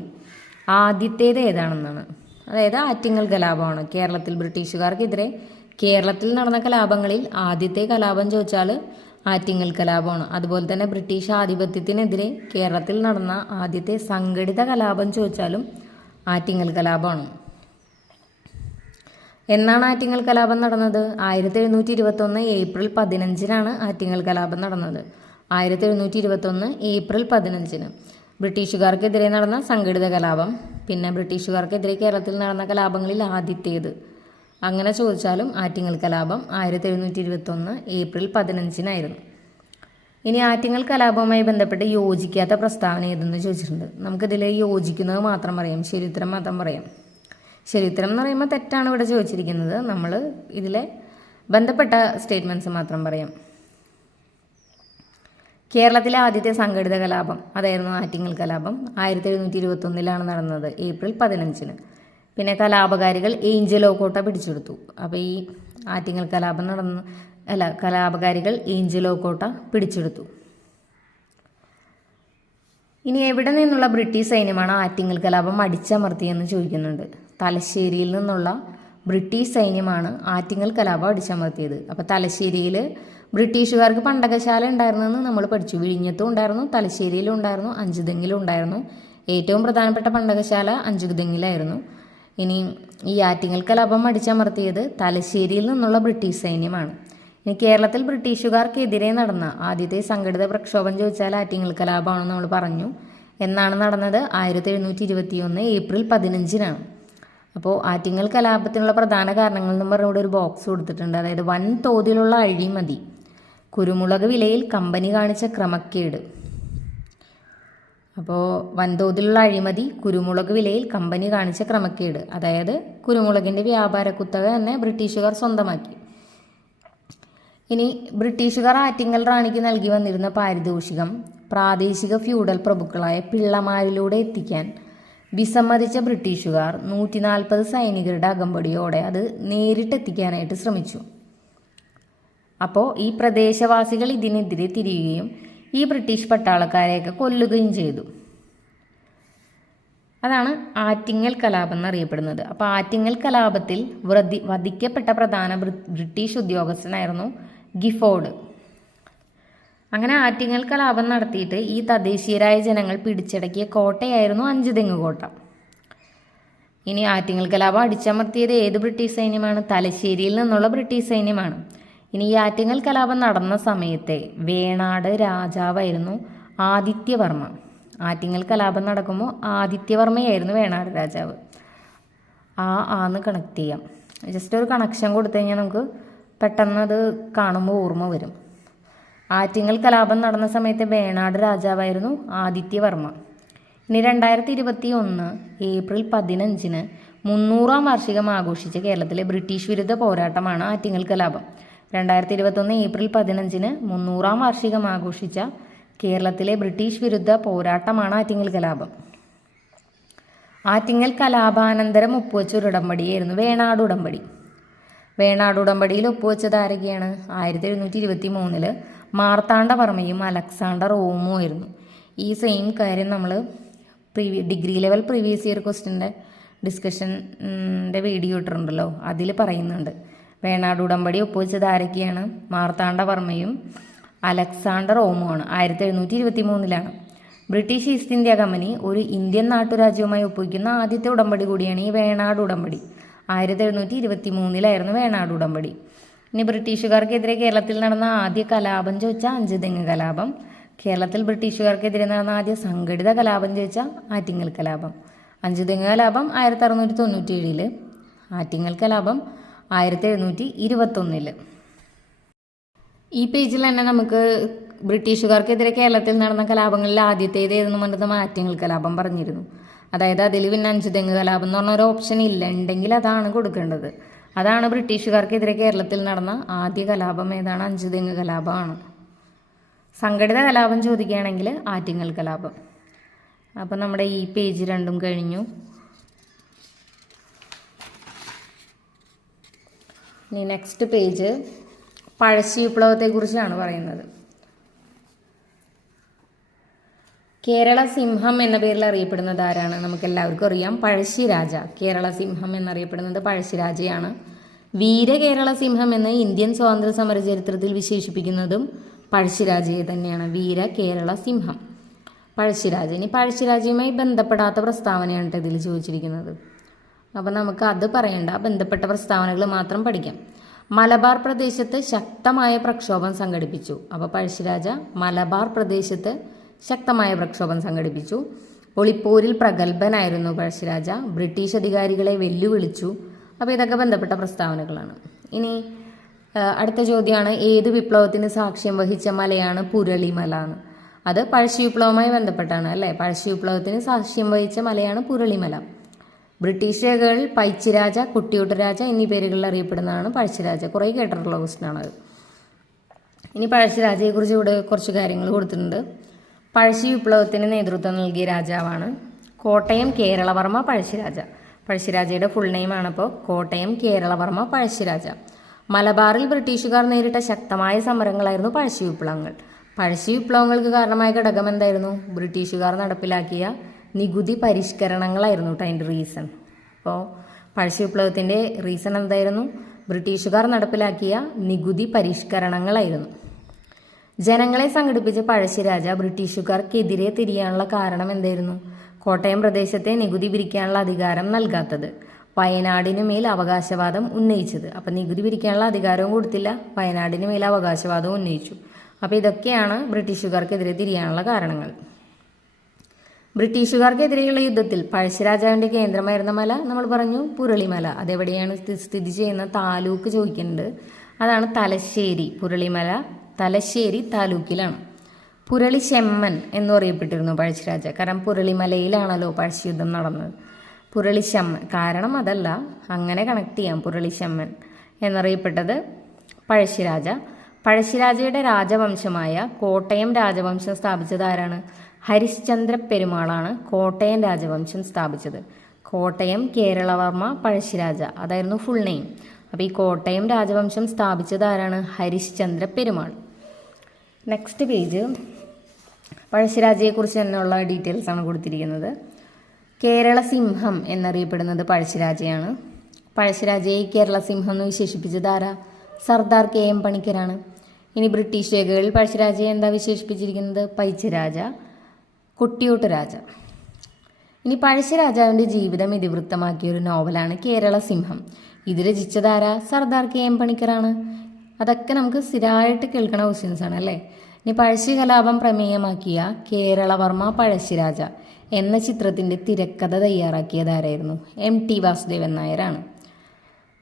ആദ്യത്തേത് ഏതാണെന്നാണ്. അതായത് ആറ്റിങ്ങൽ കലാപമാണ്. കേരളത്തിൽ ബ്രിട്ടീഷുകാർക്കെതിരെ കേരളത്തിൽ നടന്ന കലാപങ്ങളിൽ ആദ്യത്തെ കലാപം ചോദിച്ചാൽ ആറ്റിങ്ങൽ കലാപമാണ്. അതുപോലെ തന്നെ ബ്രിട്ടീഷ് ആധിപത്യത്തിനെതിരെ കേരളത്തിൽ നടന്ന ആദ്യത്തെ സംഘടിത കലാപം ചോദിച്ചാലും ആറ്റിങ്ങൽ കലാപമാണ്. എന്നാണ് ആറ്റിങ്ങൽ കലാപം നടന്നത്? 1721 ഏപ്രിൽ 15 ആറ്റിങ്ങൽ കലാപം നടന്നത്. 1721 ഏപ്രിൽ 15 ബ്രിട്ടീഷുകാർക്കെതിരെ നടന്ന സംഘടിത കലാപം. പിന്നെ ബ്രിട്ടീഷുകാർക്കെതിരെ കേരളത്തിൽ നടന്ന കലാപങ്ങളിൽ ആദ്യത്തേത് അങ്ങനെ ചോദിച്ചാലും ആറ്റിങ്ങൽ കലാപം 1721 ഏപ്രിൽ 15 ഇനി ആറ്റിങ്ങൽ കലാപവുമായി ബന്ധപ്പെട്ട് യോജിക്കാത്ത പ്രസ്താവന ഏതെന്ന് ചോദിച്ചിട്ടുണ്ട്. നമുക്കിതിൽ യോജിക്കുന്നത് മാത്രം പറയാം, ശരിയുത്തരം മാത്രം പറയാം. ശരിയുത്തരം എന്ന് പറയുമ്പോൾ തെറ്റാണ് ഇവിടെ ചോദിച്ചിരിക്കുന്നത്. നമ്മൾ ഇതിലെ ബന്ധപ്പെട്ട സ്റ്റേറ്റ്മെൻറ്റ്സ് മാത്രം പറയാം. കേരളത്തിലെ ആദ്യത്തെ സംഘടിത കലാപം അതായിരുന്നു ആറ്റിങ്ങൽ കലാപം. 1721 നടന്നത് ഏപ്രിൽ 15. പിന്നെ കലാപകാരികൾ ഏഞ്ചലോ കോട്ട പിടിച്ചെടുത്തു. അപ്പോൾ ഈ ആറ്റിങ്ങൽ കലാപം കലാപകാരികൾ ഏഞ്ചലോ കോട്ട പിടിച്ചെടുത്തു. ഇനി എവിടെ നിന്നുള്ള ബ്രിട്ടീഷ് സൈന്യമാണ് ആറ്റിങ്ങൽ കലാപം അടിച്ചമർത്തിയെന്ന് ചോദിക്കുന്നുണ്ട്. തലശ്ശേരിയിൽ നിന്നുള്ള ബ്രിട്ടീഷ് സൈന്യമാണ് ആറ്റിങ്ങൽ കലാപം അടിച്ചമർത്തിയത്. അപ്പോൾ തലശ്ശേരിയിൽ ബ്രിട്ടീഷുകാർക്ക് പണ്ടകശാല ഉണ്ടായിരുന്നെന്ന് നമ്മൾ പഠിച്ചു. വിഴിഞ്ഞത്തും ഉണ്ടായിരുന്നു, തലശ്ശേരിയിലും ഉണ്ടായിരുന്നു, അഞ്ചുതെങ്ങിലും ഉണ്ടായിരുന്നു. ഏറ്റവും പ്രധാനപ്പെട്ട പണ്ടകശാല അഞ്ചുതെങ്ങിലായിരുന്നു. ഇനി ഈ ആറ്റിങ്ങൽ കലാപം അടിച്ചമർത്തിയത് തലശ്ശേരിയിൽ നിന്നുള്ള ബ്രിട്ടീഷ് സൈന്യമാണ്. ഇനി കേരളത്തിൽ ബ്രിട്ടീഷുകാർക്കെതിരെ നടന്ന ആദ്യത്തെ സംഘടിത പ്രക്ഷോഭം ചോദിച്ചാൽ ആറ്റിങ്ങൽ കലാപമാണെന്ന് നമ്മൾ പറഞ്ഞു. എന്നാണ് നടന്നത്? 1721 ഏപ്രിൽ 15-നാണ്. അപ്പോൾ ആറ്റിങ്ങൽ കലാപത്തിനുള്ള പ്രധാന കാരണങ്ങൾ എന്ന് പറഞ്ഞ ഇവിടെ ഒരു ബോക്സ് കൊടുത്തിട്ടുണ്ട്. അതായത് വൻതോതിലുള്ള അഴിമതി, കുരുമുളക് വിലയിൽ കമ്പനി കാണിച്ച ക്രമക്കേട്. അപ്പോൾ വൻതോതിലുള്ള അഴിമതി, കുരുമുളക് വിലയിൽ കമ്പനി കാണിച്ച ക്രമക്കേട്, അതായത് കുരുമുളകിൻ്റെ വ്യാപാര കുത്തക തന്നെ ബ്രിട്ടീഷുകാർ സ്വന്തമാക്കി. ഇനി ബ്രിട്ടീഷുകാർ ആറ്റിങ്ങൽ റാണിക്ക് നൽകി വന്നിരുന്ന പാരിതോഷികം പ്രാദേശിക ഫ്യൂഡൽ പ്രഭുക്കളായ പിള്ളമാരിലൂടെ എത്തിക്കാൻ വിസമ്മതിച്ച ബ്രിട്ടീഷുകാർ 140 സൈനികരുടെ അകമ്പടിയോടെ അത് നേരിട്ടെത്തിക്കാനായിട്ട് ശ്രമിച്ചു. അപ്പോൾ ഈ പ്രദേശവാസികൾ ഇതിനെതിരെ തിരിയുകയും ഈ ബ്രിട്ടീഷ് പട്ടാളക്കാരെയൊക്കെ കൊല്ലുകയും ചെയ്തു. അതാണ് ആറ്റിങ്ങൽ കലാപം എന്നറിയപ്പെടുന്നത്. അപ്പോൾ ആറ്റിങ്ങൽ കലാപത്തിൽ വധിക്കപ്പെട്ട പ്രധാന ബ്രിട്ടീഷ് ഉദ്യോഗസ്ഥനായിരുന്നു ഗിഫോർഡ്. അങ്ങനെ ആറ്റിങ്ങൽ കലാപം നടത്തിയിട്ട് ഈ തദ്ദേശീയരായ ജനങ്ങൾ പിടിച്ചടക്കിയ കോട്ടയായിരുന്നു അഞ്ചുതെങ്ങ് കോട്ട. ഇനി ആറ്റിങ്ങൽ കലാപം അടിച്ചമർത്തിയത് ഏത് ബ്രിട്ടീഷ് സൈന്യമാണ്? തലശ്ശേരിയിൽ നിന്നുള്ള ബ്രിട്ടീഷ് സൈന്യമാണ്. ഇനി ഈ ആറ്റിങ്ങൽ കലാപം നടന്ന സമയത്തെ വേണാട് രാജാവായിരുന്നു ആദിത്യവർമ്മ. ആറ്റിങ്ങൽ കലാപം നടക്കുമ്പോൾ ആദിത്യവർമ്മയായിരുന്നു വേണാട് രാജാവ്. ആന്ന് കണക്ട് ചെയ്യാം. ജസ്റ്റ് ഒരു കണക്ഷൻ കൊടുത്തു കഴിഞ്ഞാൽ നമുക്ക് പെട്ടെന്ന് അത് കാണുമ്പോൾ ഓർമ്മ വരും. ആറ്റിങ്ങൽ കലാപം നടന്ന സമയത്ത് വേണാട് രാജാവായിരുന്നു ആദിത്യവർമ്മ. ഇനി 2021 ഏപ്രിൽ 15-ന് 300-ാം വാർഷികം ആഘോഷിച്ച കേരളത്തിലെ ബ്രിട്ടീഷ് വിരുദ്ധ പോരാട്ടമാണ് ആറ്റിങ്ങൽ കലാപം. 2021 ഏപ്രിൽ 15-ന് 300-ാം വാർഷികം ആഘോഷിച്ച കേരളത്തിലെ ബ്രിട്ടീഷ് വിരുദ്ധ പോരാട്ടമാണ് ആറ്റിങ്ങൽ കലാപം. ആറ്റിങ്ങൽ കലാപാനന്തരം ഒപ്പുവെച്ച ഒരു ഉടമ്പടിയായിരുന്നു വേണാട് ഉടമ്പടി. വേണാട് ഉടമ്പടിയിൽ ഒപ്പുവെച്ചത് ആരൊക്കെയാണ്? 1723 മാർത്താണ്ഡവർമ്മയും അലക്സാണ്ടർ ഓമും ആയിരുന്നു. ഈ സെയിം കാര്യം നമ്മൾ ഡിഗ്രി ലെവൽ പ്രീവിയസ് ഇയർ ക്വസ്റ്റ്യൻ്റെ ഡിസ്കഷൻ്റെ വീഡിയോ ഇട്ടിട്ടുണ്ടല്ലോ, അതിൽ പറയുന്നുണ്ട്. വേണാട് ഉടമ്പടി ഒപ്പുവെച്ചത് ആരൊക്കെയാണ്? മാർത്താണ്ഡവർമ്മയും അലക്സാണ്ടർ ഓമുമാണ്. 1723-ലാണ്. ബ്രിട്ടീഷ് ഈസ്റ്റ് ഇന്ത്യ കമ്പനി ഒരു ഇന്ത്യൻ നാട്ടുരാജ്യവുമായി ഒപ്പുവയ്ക്കുന്ന ആദ്യത്തെ ഉടമ്പടി കൂടിയാണ് ഈ വേണാട് ഉടമ്പടി. 1723-ലായിരുന്നു വേണാട് ഉടമ്പടി. ഇനി ബ്രിട്ടീഷുകാർക്കെതിരെ കേരളത്തിൽ നടന്ന ആദ്യ കലാപം ചോദിച്ചാൽ അഞ്ചുതെങ്ങ് കലാപം. കേരളത്തിൽ ബ്രിട്ടീഷുകാർക്കെതിരെ നടന്ന ആദ്യ സംഘടിത കലാപം ചോദിച്ചാൽ ആറ്റിങ്ങൽ കലാപം. അഞ്ചുതെങ്ങ് കലാപം 1697, ആറ്റിങ്ങൽ കലാപം 1721. ഈ പേജിൽ തന്നെ നമുക്ക് ബ്രിട്ടീഷുകാർക്കെതിരെ കേരളത്തിൽ നടന്ന കലാപങ്ങളിൽ ആദ്യത്തേത് ഏതെന്ന് പറഞ്ഞത് നമ്മൾ ആറ്റിങ്ങൽ കലാപം പറഞ്ഞിരുന്നു. അതായത് അതിൽ പിന്നെ അഞ്ചുതെങ്ങ് കലാപം എന്ന് പറഞ്ഞ ഒരു ഓപ്ഷൻ ഇല്ല, ഉണ്ടെങ്കിൽ അതാണ് കൊടുക്കേണ്ടത്. അതാണ് ബ്രിട്ടീഷുകാർക്കെതിരെ കേരളത്തിൽ നടന്ന ആദ്യ കലാപം ഏതാണ്? അഞ്ചുതെങ്ങ് കലാപമാണ്. സംഘടിത കലാപം ചോദിക്കുകയാണെങ്കിൽ ആറ്റിങ്ങൽ കലാപം. അപ്പം നമ്മുടെ ഈ പേജ് രണ്ടും കഴിഞ്ഞു. ഇനി നെക്സ്റ്റ് പേജ് പഴശ്ശി വിപ്ലവത്തെക്കുറിച്ചാണ് പറയുന്നത്. കേരള സിംഹം എന്ന പേരിൽ അറിയപ്പെടുന്നത് ആരാണ്? നമുക്ക് എല്ലാവർക്കും അറിയാം, പഴശ്ശിരാജ. കേരള സിംഹം എന്നറിയപ്പെടുന്നത് പഴശ്ശിരാജയാണ്. വീര കേരള സിംഹം എന്ന് ഇന്ത്യൻ സ്വാതന്ത്ര്യ സമര ചരിത്രത്തിൽ വിശേഷിപ്പിക്കുന്നതും പഴശ്ശിരാജയെ തന്നെയാണ്. വീര കേരള സിംഹം പഴശ്ശിരാജ. ഇനി പഴശ്ശിരാജയുമായി ബന്ധപ്പെടാത്ത പ്രസ്താവനയാണ് ഇതിൽ ചോദിച്ചിരിക്കുന്നത്. അപ്പം നമുക്ക് അത് പറയണ്ട, ബന്ധപ്പെട്ട പ്രസ്താവനകൾ മാത്രം പഠിക്കാം. മലബാർ പ്രദേശത്ത് ശക്തമായ പ്രക്ഷോഭം സംഘടിപ്പിച്ചു. അപ്പോൾ പഴശ്ശിരാജ മലബാർ പ്രദേശത്ത് ശക്തമായ പ്രക്ഷോഭം സംഘടിപ്പിച്ചു. ഒളിപ്പോരിൽ പ്രഗത്ഭനായിരുന്നു പഴശ്ശിരാജ. ബ്രിട്ടീഷ് അധികാരികളെ വെല്ലുവിളിച്ചു. അപ്പോൾ ഇതൊക്കെ ബന്ധപ്പെട്ട പ്രസ്താവനകളാണ്. ഇനി അടുത്ത ചോദ്യമാണ്, ഏത് വിപ്ലവത്തിന് സാക്ഷ്യം വഹിച്ച മലയാണ് പുരളിമല എന്ന്? അത് പഴശ്ശി വിപ്ലവവുമായി ബന്ധപ്പെട്ടാണ് അല്ലേ. പഴശ്ശി വിപ്ലവത്തിന് സാക്ഷ്യം വഹിച്ച മലയാണ് പുരളിമല. ബ്രിട്ടീഷ് രേഖകളിൽ പൈച്ചിരാജ, കുട്ടിയോട്ടരാജ എന്നീ പേരുകളിൽ അറിയപ്പെടുന്നതാണ് പഴശ്ശിരാജ. കുറേ കേട്ടിട്ടുള്ള ക്വസ്റ്റ്യനാണത്. ഇനി പഴശ്ശിരാജയെക്കുറിച്ച് ഇവിടെ കുറച്ച് കാര്യങ്ങൾ കൊടുത്തിട്ടുണ്ട്. പഴശ്ശി വിപ്ലവത്തിന് നേതൃത്വം നൽകിയ രാജാവാണ് കോട്ടയം കേരളവർമ്മ പഴശ്ശിരാജ. പഴശ്ശിരാജയുടെ ഫുൾ നെയിമാണ് അപ്പോൾ കോട്ടയം കേരളവർമ്മ പഴശ്ശിരാജ. മലബാറിൽ ബ്രിട്ടീഷുകാർ നേരിട്ട ശക്തമായ സമരങ്ങളായിരുന്നു പഴശ്ശി വിപ്ലവങ്ങൾ. പഴശ്ശി വിപ്ലവങ്ങൾക്ക് കാരണമായ ഘടകം എന്തായിരുന്നു? ബ്രിട്ടീഷുകാർ നടപ്പിലാക്കിയ നികുതി പരിഷ്കരണങ്ങളായിരുന്നു അതിൻ്റെ റീസൺ. അപ്പോൾ പഴശ്ശി വിപ്ലവത്തിൻ്റെ റീസൺ എന്തായിരുന്നു? ബ്രിട്ടീഷുകാർ നടപ്പിലാക്കിയ നികുതി പരിഷ്കരണങ്ങളായിരുന്നു. ജനങ്ങളെ സംഘടിപ്പിച്ച പഴശ്ശിരാജ ബ്രിട്ടീഷുകാർക്കെതിരെ തിരിയാനുള്ള കാരണം എന്തായിരുന്നു? കോട്ടയം പ്രദേശത്തെ നികുതി പിരിക്കാനുള്ള അധികാരം നൽകാത്തത്, വയനാടിനു മേൽ അവകാശവാദം ഉന്നയിച്ചത്. അപ്പം നികുതി പിരിക്കാനുള്ള അധികാരവും കൊടുത്തില്ല, വയനാടിന് മേൽ അവകാശവാദവും ഉന്നയിച്ചു. അപ്പോൾ ഇതൊക്കെയാണ് ബ്രിട്ടീഷുകാർക്കെതിരെ തിരിയാനുള്ള കാരണങ്ങൾ. ബ്രിട്ടീഷുകാർക്കെതിരെയുള്ള യുദ്ധത്തിൽ പഴശ്ശിരാജാവിൻ്റെ കേന്ദ്രമായിരുന്ന മല നമ്മൾ പറഞ്ഞു പുരളിമല. അതെവിടെയാണ് സ്ഥിതി ചെയ്യുന്ന താലൂക്ക് ചോദിക്കുന്നുണ്ട്. അതാണ് തലശ്ശേരി. പുരളിമല തലശ്ശേരി താലൂക്കിലാണ്. പുരളി ചെമ്മൻ എന്ന് പറയപ്പെട്ടിരുന്നു പഴശ്ശിരാജ. കാരണം പുരളിമലയിലാണല്ലോ പഴശ്ശി യുദ്ധം നടന്നത്. പുരളി ചെമ്മൻ കാരണം അതല്ല, അങ്ങനെ കണക്ട് ചെയ്യാം. പുരളി ചെമ്മൻ എന്നറിയപ്പെട്ടത് പഴശ്ശിരാജ. പഴശ്ശിരാജയുടെ രാജവംശമായ കോട്ടയം രാജവംശം സ്ഥാപിച്ചത് ആരാണ്? ഹരിശ്ചന്ദ്ര പെരുമാളാണ് കോട്ടയം രാജവംശം സ്ഥാപിച്ചത്. കോട്ടയം കേരളവർമ്മ പഴശ്ശിരാജ അതായിരുന്നു ഫുൾ നെയിം. അപ്പോൾ ഈ കോട്ടയം രാജവംശം സ്ഥാപിച്ചത് ആരാണ്? ഹരിശ്ചന്ദ്ര പെരുമാൾ. നെക്സ്റ്റ് പേജ് പഴശ്ശിരാജയെക്കുറിച്ച് തന്നെയുള്ള ഡീറ്റെയിൽസ് ആണ് കൊടുത്തിരിക്കുന്നത്. കേരള സിംഹം എന്നറിയപ്പെടുന്നത് പഴശ്ശിരാജയാണ്. പഴശ്ശിരാജയെ കേരള സിംഹം എന്ന് വിശേഷിപ്പിച്ചത് ആരാ? സർദാർ KM പണിക്കരാണ്. ഇനി ബ്രിട്ടീഷ് രേഖകളിൽ പഴശ്ശിരാജയെ എന്താ വിശേഷിപ്പിച്ചിരിക്കുന്നത്? പൈച്ചരാജ, കൊട്ടിയോട്ട് രാജ. ഇനി പഴശ്ശിരാജാവിൻ്റെ ജീവിതം ഇതിവൃത്തമാക്കിയ ഒരു നോവലാണ് കേരള സിംഹം. ഇത് രചിച്ചതാരാ? സർദാർ KM പണിക്കരാണ്. അതൊക്കെ നമുക്ക് സ്ഥിരമായിട്ട് കേൾക്കണ ക്വസ്റ്റ്യൻസ് ആണ് അല്ലേ. ഇനി പഴശ്ശി കലാപം പ്രമേയമാക്കിയ കേരളവർമ്മ പഴശ്ശിരാജ എന്ന ചിത്രത്തിൻ്റെ തിരക്കഥ തയ്യാറാക്കിയത് ആരായിരുന്നു? MT വാസുദേവൻ നായരാണ്.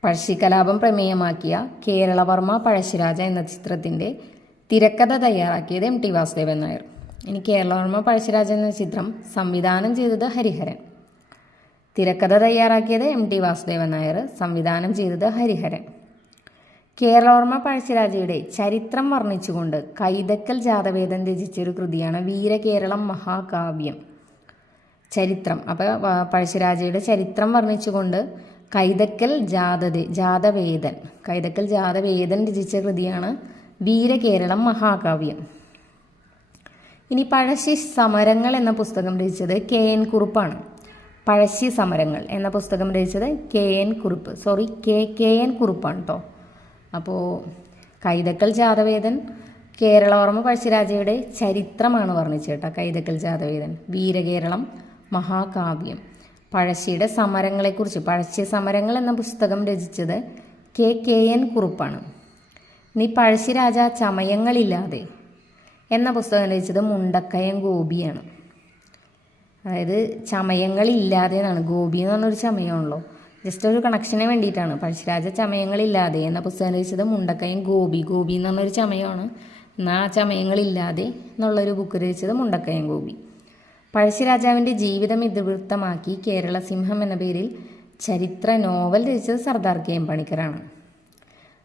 പഴശ്ശി കലാപം പ്രമേയമാക്കിയ കേരളവർമ്മ പഴശ്ശിരാജ എന്ന ചിത്രത്തിൻ്റെ തിരക്കഥ തയ്യാറാക്കിയത് MT വാസുദേവൻ നായർ. ഇനി കേരളവർമ്മ പഴശ്ശിരാജ എന്ന ചിത്രം സംവിധാനം ചെയ്തത് ഹരിഹരൻ. തിരക്കഥ തയ്യാറാക്കിയത് MT വാസുദേവൻ നായർ, സംവിധാനം ചെയ്തത് ഹരിഹരൻ. കേരളവർമ്മ പഴശ്ശിരാജയുടെ ചരിത്രം വർണ്ണിച്ചുകൊണ്ട് കൈതക്കൽ ജാതവേദൻ രചിച്ചൊരു കൃതിയാണ് വീരകേരളം മഹാകാവ്യം. ചരിത്രം അപ്പോൾ പഴശ്ശിരാജയുടെ ചരിത്രം വർണ്ണിച്ചുകൊണ്ട് കൈതക്കൽ ജാതവേദൻ രചിച്ച കൃതിയാണ് വീരകേരളം മഹാകാവ്യം. ഇനി പഴശ്ശി സമരങ്ങൾ എന്ന പുസ്തകം രചിച്ചത് KN കുറുപ്പാണ്. പഴശ്ശി സമരങ്ങൾ എന്ന പുസ്തകം രചിച്ചത് KN കുറുപ്പാണ് കേട്ടോ. അപ്പോൾ കൈതക്കൽ ജാതവേദൻ കേരളവർമ്മ പഴശ്ശിരാജയുടെ ചരിത്രമാണ് വർണ്ണിച്ചത് കേട്ടോ. കൈതക്കൽ ജാതവേദൻ വീരകേരളം മഹാകാവ്യം. പഴശ്ശിയുടെ സമരങ്ങളെക്കുറിച്ച് പഴശ്ശി സമരങ്ങൾ എന്ന പുസ്തകം രചിച്ചത് KN കുറുപ്പാണ്. ഇനി പഴശ്ശിരാജ ചമയങ്ങളില്ലാതെ എന്ന പുസ്തകം രചിച്ചത് മുണ്ടക്കയം ഗോപിയാണ്. അതായത് ചമയങ്ങളില്ലാതെ എന്നാണ്. ഗോപി എന്ന് പറഞ്ഞൊരു ചമയമാണല്ലോ, ജസ്റ്റ് ഒരു കണക്ഷന് വേണ്ടിയിട്ടാണ്. പഴശ്ശിരാജ ചമയങ്ങളില്ലാതെ എന്ന പുസ്തകം രചിച്ചത് മുണ്ടക്കയം ഗോപി എന്ന് പറഞ്ഞൊരു ചമയമാണ്. എന്നാൽ ആ ചമയങ്ങളില്ലാതെ എന്നുള്ളൊരു ബുക്ക് രചിച്ചത് മുണ്ടക്കയം ഗോപി. പഴശ്ശിരാജാവിൻ്റെ ജീവിതം ഇതിവൃത്തമാക്കി കേരള സിംഹം എന്ന പേരിൽ ചരിത്ര നോവൽ രചിച്ചത് സർദാർ KM പണിക്കരാണ്.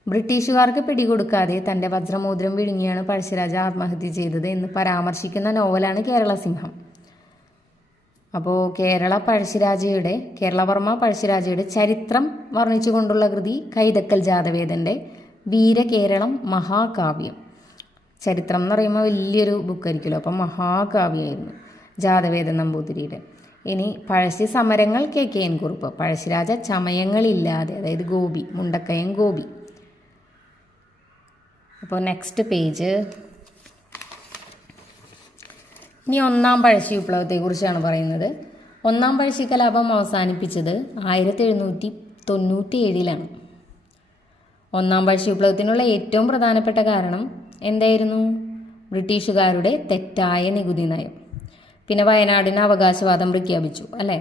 ബ്രിട്ടീഷുകാർക്ക് പിടികൊടുക്കാതെ തൻ്റെ വജ്രമോതിരം വിഴുങ്ങിയാണ് പഴശ്ശിരാജ ആത്മഹത്യ ചെയ്തത് എന്ന് പരാമർശിക്കുന്ന നോവലാണ് കേരള സിംഹം. അപ്പോൾ കേരളവർമ്മ പഴശ്ശിരാജയുടെ ചരിത്രം വർണ്ണിച്ചുകൊണ്ടുള്ള കൃതി കൈതക്കൽ ജാതവേദൻ്റെ വീരകേരളം മഹാകാവ്യം. ചരിത്രം എന്ന് പറയുമ്പോൾ വലിയൊരു ബുക്കായിരിക്കുമല്ലോ, അപ്പം മഹാകാവ്യമായിരുന്നു ജാതവേദൻ നമ്പൂതിരിയുടെ. ഇനി പഴശ്ശി സമരങ്ങൾ KN കുറുപ്പ്. പഴശ്ശിരാജ ചമയങ്ങളില്ലാതെ, അതായത് ഗോപി, മുണ്ടക്കയം ഗോപി. അപ്പോൾ നെക്സ്റ്റ് പേജ് ഇനി ഒന്നാം പഴശ്ശി വിപ്ലവത്തെക്കുറിച്ചാണ് പറയുന്നത്. ഒന്നാം പഴശ്ശി കലാപം അവസാനിപ്പിച്ചത് 1797 ഒന്നാം പഴശ്ശി വിപ്ലവത്തിനുള്ള ഏറ്റവും പ്രധാനപ്പെട്ട കാരണം എന്തായിരുന്നു? ബ്രിട്ടീഷുകാരുടെ തെറ്റായ നികുതി നയം. പിന്നെ വയനാടിന് അവകാശവാദം പ്രഖ്യാപിച്ചു അല്ലേ.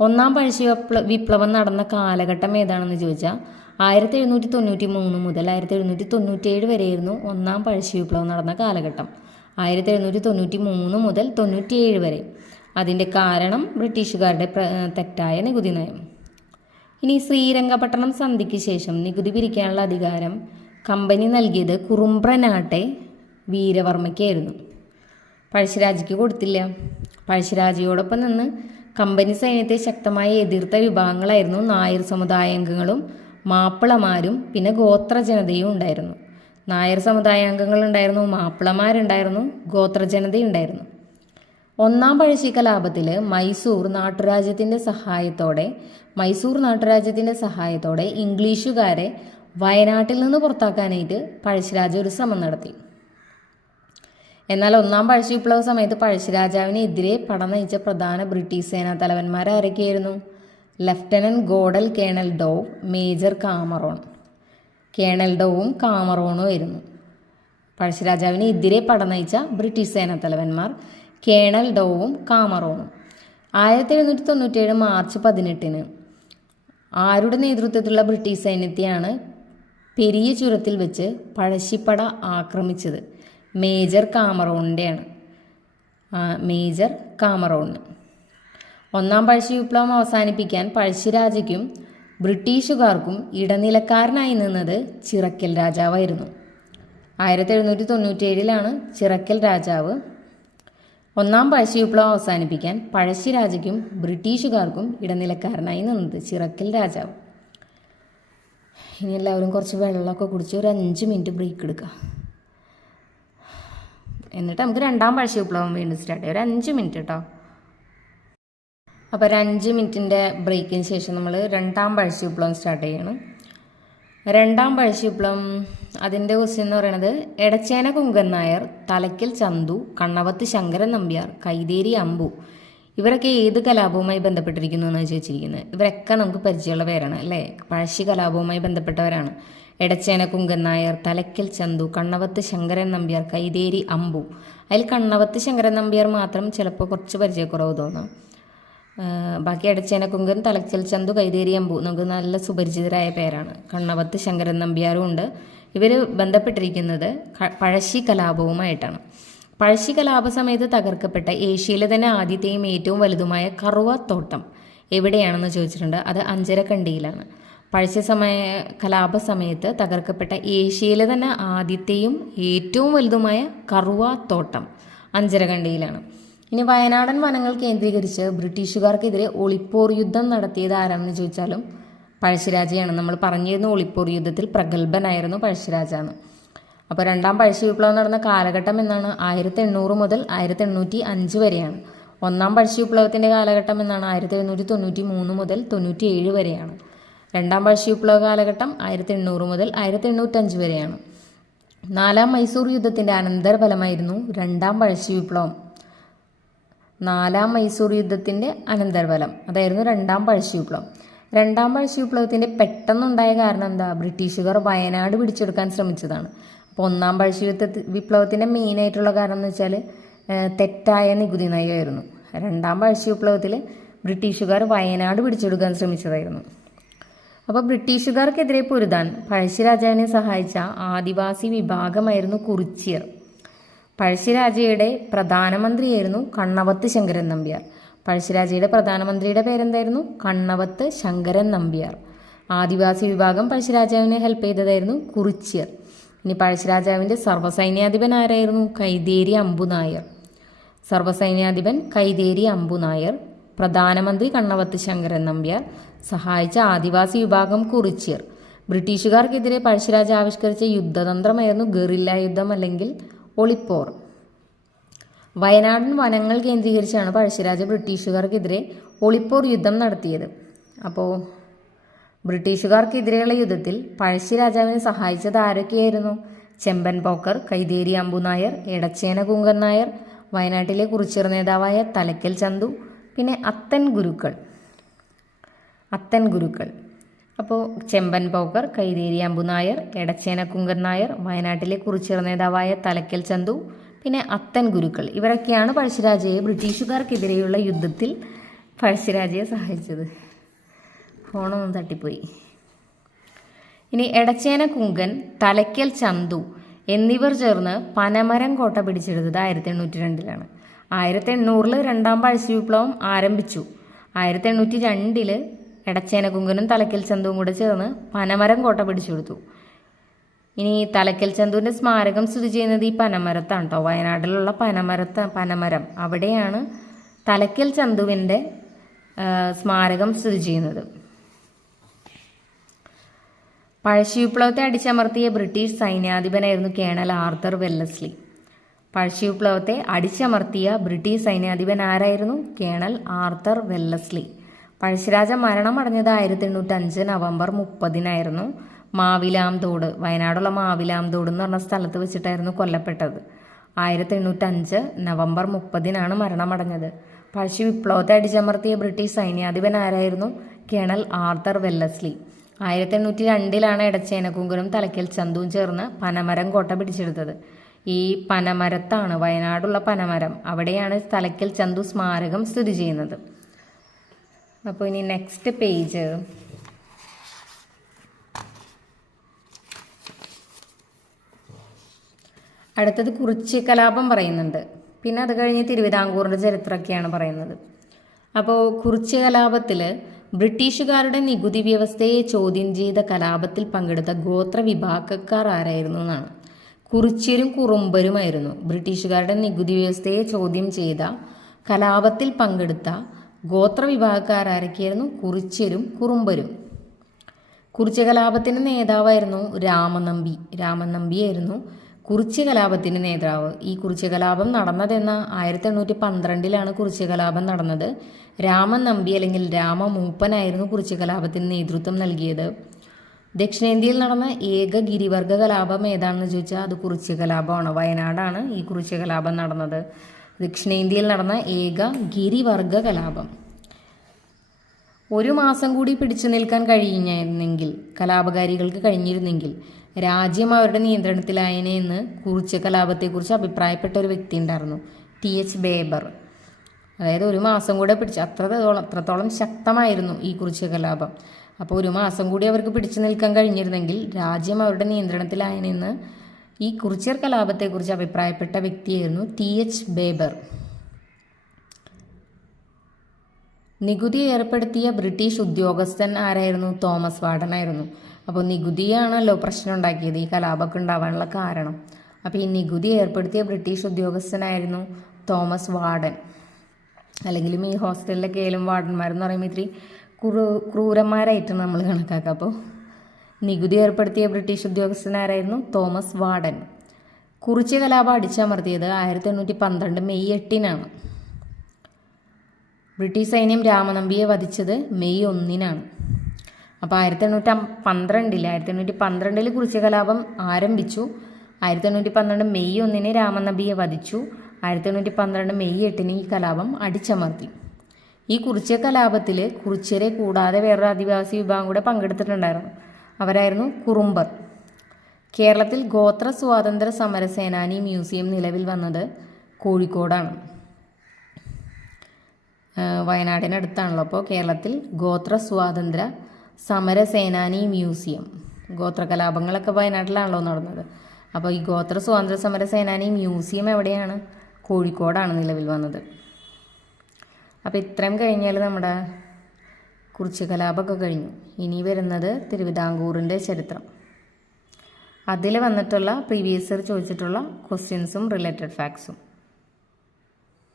ഒന്നാം പഴശ്ശി വിപ്ലവം നടന്ന കാലഘട്ടം ഏതാണെന്ന് ചോദിച്ചാൽ 1793 മുതൽ 1797 വരെയായിരുന്നു ഒന്നാം പഴശ്ശി വിപ്ലവം നടന്ന കാലഘട്ടം. 1793 മുതൽ 97 വരെ. അതിൻ്റെ കാരണം ബ്രിട്ടീഷുകാരുടെ തെറ്റായ നികുതി നയം. ഇനി ശ്രീരംഗപട്ടണം സന്ധിക്ക് ശേഷം നികുതി പിരിക്കാനുള്ള അധികാരം കമ്പനി നൽകിയത് കുറുമ്പ്രനാട്ടെ വീരവർമ്മയ്ക്കായിരുന്നു. പഴശ്ശിരാജയ്ക്ക് കൊടുത്തില്ല. പഴശ്ശിരാജയോടൊപ്പം നിന്ന് കമ്പനി സൈന്യത്തെ ശക്തമായി എതിർത്ത വിഭാഗങ്ങളായിരുന്നു നായർ സമുദായാംഗങ്ങളും മാപ്പിളമാരും പിന്നെ ഗോത്ര ജനതയും ഉണ്ടായിരുന്നു. നായർ സമുദായാംഗങ്ങൾ ഉണ്ടായിരുന്നു, മാപ്പിളമാരുണ്ടായിരുന്നു, ഗോത്രജനതയുണ്ടായിരുന്നു. ഒന്നാം പഴശ്ശി കലാപത്തിൽ മൈസൂർ നാട്ടുരാജ്യത്തിൻ്റെ സഹായത്തോടെ ഇംഗ്ലീഷുകാരെ വയനാട്ടിൽ നിന്ന് പുറത്താക്കാനായിട്ട് പഴശ്ശിരാജ ഒരു ശ്രമം നടത്തി. എന്നാൽ ഒന്നാം പഴശ്ശി വിപ്ലവ സമയത്ത് പഴശ്ശിരാജാവിനെതിരെ പട നയിച്ച പ്രധാന ബ്രിട്ടീഷ് സേനാ തലവന്മാർ ആരൊക്കെയായിരുന്നു? Lieutenant Gordon colonel Dow, major Cameron. Colonel ഡോവും കാമറോണും ആയിരുന്നു പഴശ്ശിരാജാവിനെതിരെ പട നയിച്ച ബ്രിട്ടീഷ് സേനാ തലവന്മാർ. കേണൽ ഡോവും കാമറോണും. 1797 മാർച്ച് 18 ആരുടെ നേതൃത്വത്തിലുള്ള ബ്രിട്ടീഷ് സൈന്യത്തെയാണ് പെരിയ ചുരത്തിൽ വെച്ച് പഴശ്ശിപ്പട ആക്രമിച്ചത്? മേജർ കാമറോണിന്. ഒന്നാം പഴശ്ശി വിപ്ലവം അവസാനിപ്പിക്കാൻ പഴശ്ശിരാജയ്ക്കും ബ്രിട്ടീഷുകാർക്കും ഇടനിലക്കാരനായി നിന്നത് ചിറക്കൽ രാജാവായിരുന്നു. 1797 ചിറക്കൽ രാജാവ് ഒന്നാം പഴശ്ശി വിപ്ലവം അവസാനിപ്പിക്കാൻ പഴശ്ശിരാജയ്ക്കും ബ്രിട്ടീഷുകാർക്കും ഇടനിലക്കാരനായി നിന്നത് ചിറക്കൽ രാജാവ്. ഇനി എല്ലാവരും കുറച്ച് വെള്ളമൊക്കെ കുടിച്ച് ഒരു 5 മിനിറ്റ് ബ്രേക്ക് എടുക്കുക. എന്നിട്ട് നമുക്ക് രണ്ടാം പഴശ്ശി വിപ്ലവം വീണ്ടും സ്റ്റാർട്ട് ചെയ്യാം. ഒരു 5 മിനിറ്റ് കേട്ടോ. അപ്പോൾ ഒരു 5 മിനിറ്റിൻ്റെ ബ്രേക്കിന് ശേഷം നമ്മൾ രണ്ടാം പഴശ്ശി വിപ്ലവം സ്റ്റാർട്ട് ചെയ്യണം. രണ്ടാം പഴശ്ശി വിപ്ലവം അതിൻ്റെ ക്വസ്റ്റ്യൻ എന്ന് പറയുന്നത് എടച്ചേന കുങ്കൻ നായർ, തലയ്ക്കൽ ചന്തു, കണ്ണവത്ത് ശങ്കരൻ നമ്പ്യാർ, കൈതേരി അമ്പു ഇവരൊക്കെ ഏത് കലാപവുമായി ബന്ധപ്പെട്ടിരിക്കുന്നു എന്നാണ് ചോദിച്ചിരിക്കുന്നത്. ഇവരൊക്കെ നമുക്ക് പരിചയമുള്ള പേരാണ് അല്ലേ, പഴശ്ശി കലാപവുമായി ബന്ധപ്പെട്ടവരാണ്. എടച്ചേന കുങ്കൻ നായർ, തലയ്ക്കൽ ചന്തു, കണ്ണവത്ത് ശങ്കരൻ നമ്പ്യാർ, കൈതേരി അമ്പു. അതിൽ കണ്ണവത്ത് ശങ്കരൻ നമ്പ്യാർ മാത്രം ചിലപ്പോൾ കുറച്ച് പരിചയക്കുറവ് തോന്നാം. ബാക്കി എടച്ചേന കുങ്കൻ, തലയ്ക്കൽ ചന്തു, കൈതേരി അമ്പു നമുക്ക് നല്ല സുപരിചിതരായ പേരാണ്. കണ്ണവത്ത് ശങ്കരൻ നമ്പ്യാരും ഉണ്ട്. ഇവർ ബന്ധപ്പെട്ടിരിക്കുന്നത് പഴശ്ശി കലാപവുമായിട്ടാണ്. പഴശ്ശി കലാപ സമയത്ത് തകർക്കപ്പെട്ട ഏഷ്യയിലെ തന്നെ ആദ്യത്തെയും ഏറ്റവും വലുതുമായ കറുവാത്തോട്ടം എവിടെയാണെന്ന് ചോദിച്ചിട്ടുണ്ട്. അത് അഞ്ചരക്കണ്ടിയിലാണ്. പഴശ്ശി കലാപ സമയത്ത് തകർക്കപ്പെട്ട ഏഷ്യയിലെ തന്നെ ആദ്യത്തെയും ഏറ്റവും വലുതുമായ കറുവാത്തോട്ടം അഞ്ചരക്കണ്ടിയിലാണ്. ഇനി വയനാടൻ വനങ്ങൾ കേന്ദ്രീകരിച്ച് ബ്രിട്ടീഷുകാർക്കെതിരെ ഒളിപ്പോർ യുദ്ധം നടത്തിയത് ആരാണെന്ന് ചോദിച്ചാലും പഴശ്ശിരാജയാണ്. നമ്മൾ പറഞ്ഞിരുന്നു ഒളിപ്പോർ യുദ്ധത്തിൽ പ്രഗത്ഭനായിരുന്നു പഴശ്ശിരാജാന്ന്. അപ്പോൾ രണ്ടാം പഴശ്ശി വിപ്ലവം നടന്ന കാലഘട്ടം എന്നാണ് 1800 മുതൽ 1805 വരെയാണ്. ഒന്നാം പഴശ്ശി വിപ്ലവത്തിൻ്റെ കാലഘട്ടം എന്നാണ് 1793 മുതൽ 97 വരെയാണ്. രണ്ടാം പഴശ്ശി വിപ്ലവ കാലഘട്ടം 1800 മുതൽ 1805 വരെയാണ്. നാലാം മൈസൂർ യുദ്ധത്തിൻ്റെ അനന്തരഫലമായിരുന്നു രണ്ടാം പഴശ്ശി വിപ്ലവം. നാലാം മൈസൂർ യുദ്ധത്തിൻ്റെ അനന്തരഫലം അതായിരുന്നു രണ്ടാം പഴശ്ശി വിപ്ലവം. രണ്ടാം പഴശ്ശി വിപ്ലവത്തിൻ്റെ പെട്ടെന്നുണ്ടായ കാരണം എന്താ? ബ്രിട്ടീഷുകാർ വയനാട് പിടിച്ചെടുക്കാൻ ശ്രമിച്ചതാണ്. അപ്പോൾ ഒന്നാം പഴശ്ശി വിപ്ലവത്തിൻ്റെ മെയിനായിട്ടുള്ള കാരണം എന്ന് വെച്ചാൽ തെറ്റായ നികുതി നയമായിരുന്നു. രണ്ടാം പഴശ്ശി വിപ്ലവത്തിൽ ബ്രിട്ടീഷുകാർ വയനാട് പിടിച്ചെടുക്കാൻ ശ്രമിച്ചതായിരുന്നു. അപ്പോൾ ബ്രിട്ടീഷുകാർക്കെതിരെ പൊരുതാൻ പഴശ്ശിരാജാവിനെ സഹായിച്ച ആദിവാസി വിഭാഗമായിരുന്നു കുറിച്യർ. പഴശ്ശിരാജയുടെ പ്രധാനമന്ത്രിയായിരുന്നു കണ്ണവത്ത് ശങ്കരൻ നമ്പ്യാർ. പഴശ്ശിരാജയുടെ പ്രധാനമന്ത്രിയുടെ പേരെന്തായിരുന്നു? കണ്ണവത്ത് ശങ്കരൻ നമ്പ്യാർ. ആദിവാസി വിഭാഗം പഴശ്ശിരാജാവിനെ ഹെൽപ്പ് ചെയ്തതായിരുന്നു കുറിച്യർ. ഇനി പഴശ്ശിരാജാവിൻ്റെ സർവ്വസൈന്യാധിപൻ ആരായിരുന്നു? കൈതേരി അമ്പു നായർ. സർവ്വസൈന്യാധിപൻ കൈതേരി അമ്പു നായർ, പ്രധാനമന്ത്രി കണ്ണവത്ത് ശങ്കരൻ നമ്പ്യാർ, സഹായിച്ച ആദിവാസി വിഭാഗം കുറിച്യർ. ബ്രിട്ടീഷുകാർക്കെതിരെ പഴശ്ശിരാജ ആവിഷ്കരിച്ച യുദ്ധതന്ത്രമായിരുന്നു ഗറില്ല യുദ്ധം അല്ലെങ്കിൽ ഒളിപ്പോർ. വയനാടൻ വനങ്ങൾ കേന്ദ്രീകരിച്ചാണ് പഴശ്ശിരാജ ബ്രിട്ടീഷുകാർക്കെതിരെ ഒളിപ്പോർ യുദ്ധം നടത്തിയത്. അപ്പോൾ ബ്രിട്ടീഷുകാർക്കെതിരെയുള്ള യുദ്ധത്തിൽ പഴശ്ശിരാജാവിനെ സഹായിച്ചത് ആരൊക്കെയായിരുന്നു? ചെമ്പൻ പോക്കർ, കൈതേരി അമ്പു നായർ, എടച്ചേന കുങ്കൻ നായർ, വയനാട്ടിലെ കുറിച്യർ നേതാവായ തലയ്ക്കൽ ചന്തു, പിന്നെ അത്തൻ ഗുരുക്കൾ. അപ്പോൾ ചെമ്പൻ പോക്കർ, കൈതേരി അമ്പു നായർ, എടച്ചേന കുങ്കൻ നായർ, വയനാട്ടിലെ കുറിച്യർ നേതാവായ തലയ്ക്കൽ ചന്തു, പിന്നെ അത്തൻ ഗുരുക്കൾ. ഇവരൊക്കെയാണ് പഴശ്ശിരാജയെ ബ്രിട്ടീഷുകാർക്കെതിരെയുള്ള യുദ്ധത്തിൽ പഴശ്ശിരാജയെ സഹായിച്ചത്. ഫോണൊന്നും തട്ടിപ്പോയി. ഇനി എടച്ചേന കുങ്കൻ, തലയ്ക്കൽ ചന്തു എന്നിവർ ചേർന്ന് പനമരം കോട്ട പിടിച്ചെടുത്തത് 1802 1800 രണ്ടാം പഴശ്ശി വിപ്ലവം ആരംഭിച്ചു. 1802 എടച്ചേന കുങ്കനും തലയ്ക്കൽ ചന്തുവും കൂടെ ചേർന്ന് പനമരം കോട്ട പിടിച്ചെടുത്തു. ഇനി തലയ്ക്കൽ ചന്തുവിൻ്റെ സ്മാരകം സ്ഥിതി ചെയ്യുന്നത് ഈ പനമരത്താണ് കേട്ടോ. വയനാട്ടിലുള്ള പനമരം അവിടെയാണ് തലയ്ക്കൽ ചന്തുവിൻ്റെ സ്മാരകം സ്ഥിതി ചെയ്യുന്നത്. പഴശ്ശി വിപ്ലവത്തെ അടിച്ചമർത്തിയ ബ്രിട്ടീഷ് സൈന്യാധിപനായിരുന്നു കേണൽ ആർതർ വെല്ലസ്ലി. പഴശ്ശി വിപ്ലവത്തെ അടിച്ചമർത്തിയ ബ്രിട്ടീഷ് സൈന്യാധിപൻ ആരായിരുന്നു? Colonel Arthur Wellesley. പഴശ്ശിരാജ മരണമടഞ്ഞത് 1805 നവംബർ 30 മാവിലാംതോട്, വയനാടുള്ള മാവിലാംതോട് എന്ന് പറഞ്ഞ സ്ഥലത്ത് വെച്ചിട്ടായിരുന്നു കൊല്ലപ്പെട്ടത്. 1805 നവംബർ 30 മരണമടഞ്ഞത്. പഴശ്ശി വിപ്ലവത്തെ അടിച്ചമർത്തിയ ബ്രിട്ടീഷ് സൈന്യാധിപൻ ആരായിരുന്നു? Colonel Arthur Wellesley. 1802 എടച്ചേനക്കുങ്കനും തലക്കൽ ചന്തുവും ചേർന്ന് പനമരം കോട്ട പിടിച്ചെടുത്തത്. ഈ പനമരത്താണ്, വയനാടുള്ള പനമരം, അവിടെയാണ് തലക്കൽ ചന്തു സ്മാരകം സ്ഥിതി ചെയ്യുന്നത്. അപ്പോൾ ഇനി നെക്സ്റ്റ് പേജ് അടുത്തത് കുറിച്യ കലാപം പറയുന്നുണ്ട്. പിന്നെ അത് കഴിഞ്ഞ് തിരുവിതാംകൂറിൻ്റെ ചരിത്രമൊക്കെയാണ് പറയുന്നത്. അപ്പോൾ കുറിച്യ കലാപത്തിൽ ബ്രിട്ടീഷുകാരുടെ നികുതി വ്യവസ്ഥയെ ചോദ്യം ചെയ്ത കലാപത്തിൽ പങ്കെടുത്ത ഗോത്ര വിഭാഗക്കാർ ആരായിരുന്നു എന്നാണ്. കുറിച്യരും കുറുമ്പരുമായിരുന്നു. ബ്രിട്ടീഷുകാരുടെ നികുതി വ്യവസ്ഥയെ ചോദ്യം ചെയ്ത കലാപത്തിൽ പങ്കെടുത്ത ഗോത്ര വിഭാഗക്കാർ ആരൊക്കെയായിരുന്നു? കുറിച്യരും കുറുമ്പരും. കുറിച്യ കലാപത്തിൻ്റെ നേതാവായിരുന്നു രാമനമ്പി. രാമനമ്പിയായിരുന്നു കുറിച്യ കലാപത്തിൻ്റെ നേതാവ്. ഈ കുറിച്യ കലാപം നടന്നതെന്ന 1812 കുറിച്യ കലാപം നടന്നത്. രാമൻ നമ്പി അല്ലെങ്കിൽ രാമമൂപ്പനായിരുന്നു കുറിച്യ കലാപത്തിന് നേതൃത്വം നൽകിയത്. ദക്ഷിണേന്ത്യയിൽ നടന്ന ഏക ഗിരിവർഗ കലാപം ഏതാണെന്ന് ചോദിച്ചാൽ അത് കുറിച്യ കലാപമാണ്. വയനാടാണ് ഈ കുറിച്യ കലാപം നടന്നത്. ദക്ഷിണേന്ത്യയിൽ നടന്ന ഏക ഗിരിവർഗ കലാപം. ഒരു മാസം കൂടി പിടിച്ചു നിൽക്കാൻ കഴിഞ്ഞിരുന്നെങ്കിൽ, കലാപകാരികൾക്ക് കഴിഞ്ഞിരുന്നെങ്കിൽ രാജ്യം അവരുടെ നിയന്ത്രണത്തിലായനെന്ന് കുറിച്യ കലാപത്തെക്കുറിച്ച് അഭിപ്രായപ്പെട്ട ഒരു വ്യക്തി ഉണ്ടായിരുന്നു, TH ബേബർ. അതായത് ഒരു മാസം കൂടെ പിടിച്ച്, അത്രത്തോളം ശക്തമായിരുന്നു ഈ കുറിച്യ കലാപം. അപ്പോൾ ഒരു മാസം കൂടി അവർക്ക് പിടിച്ചു നിൽക്കാൻ കഴിഞ്ഞിരുന്നെങ്കിൽ രാജ്യം അവരുടെ നിയന്ത്രണത്തിലായനെന്ന് ഈ കുറിച്യർ കലാപത്തെക്കുറിച്ച് അഭിപ്രായപ്പെട്ട വ്യക്തിയായിരുന്നു TH ബേബർ. നികുതി ഏർപ്പെടുത്തിയ ബ്രിട്ടീഷ് ഉദ്യോഗസ്ഥൻ ആരായിരുന്നു? തോമസ് വാർഡൻ ആയിരുന്നു. അപ്പോൾ നികുതിയാണല്ലോ പ്രശ്നം ഉണ്ടാക്കിയത്, ഈ കലാപമൊക്കെ ഉണ്ടാവാനുള്ള കാരണം. അപ്പോൾ ഈ നികുതി ഏർപ്പെടുത്തിയ ബ്രിട്ടീഷ് ഉദ്യോഗസ്ഥനായിരുന്നു തോമസ് വാർഡൻ. അല്ലെങ്കിലും ഈ ഹോസ്റ്റലിലൊക്കെ ആയാലും വാർഡന്മാരെന്ന് പറയുമ്പോൾ ഇത്തിരി ക്രൂരന്മാരായിട്ടാണ് നമ്മൾ കണക്കാക്കുക. അപ്പോൾ നികുതി ഏർപ്പെടുത്തിയ ബ്രിട്ടീഷ് ഉദ്യോഗസ്ഥനാരായിരുന്നു? Thomas Warden. കുറിച്യ കലാപം അടിച്ചമർത്തിയത് 1812 മെയ് 8 ബ്രിട്ടീഷ് സൈന്യം രാമനമ്പിയെ വധിച്ചത് മെയ് 1 അപ്പോൾ 1812 കുറിച്യ കലാപം ആരംഭിച്ചു. 1812 മെയ് 1 രാമനമ്പിയെ വധിച്ചു. 1812 മെയ് 8 ഈ കലാപം അടിച്ചമർത്തി. ഈ കുറിച്യ കലാപത്തിൽ കുറിച്യരെ കൂടാതെ വേറൊരു ആദിവാസി വിഭാഗം കൂടെ പങ്കെടുത്തിട്ടുണ്ടായിരുന്നു. അവരായിരുന്നു കുറുമ്പർ. കേരളത്തിൽ ഗോത്ര സ്വാതന്ത്ര്യ സമര സേനാനി മ്യൂസിയം നിലവിൽ വന്നത് കോഴിക്കോടാണ്. വയനാടിനടുത്താണല്ലോ. അപ്പോൾ കേരളത്തിൽ ഗോത്ര സ്വാതന്ത്ര്യ സമര സേനാനി മ്യൂസിയം, ഗോത്ര കലാപങ്ങളൊക്കെ വയനാട്ടിലാണല്ലോ നടന്നത്. അപ്പോൾ ഈ ഗോത്ര സ്വാതന്ത്ര്യ സമര സേനാനി മ്യൂസിയം എവിടെയാണ്? കോഴിക്കോടാണ് നിലവിൽ വന്നത്. അപ്പോൾ ഇത്രയും കഴിഞ്ഞാൽ നമ്മുടെ കുറിച്യ കലാപമൊക്കെ കഴിഞ്ഞു. ഇനി വരുന്നത് തിരുവിതാംകൂറിൻ്റെ ചരിത്രം. അതിൽ വന്നിട്ടുള്ള പ്രീവിയസ് ഇയർ ചോദിച്ചിട്ടുള്ള ക്വസ്റ്റ്യൻസും റിലേറ്റഡ് ഫാക്ട്സും.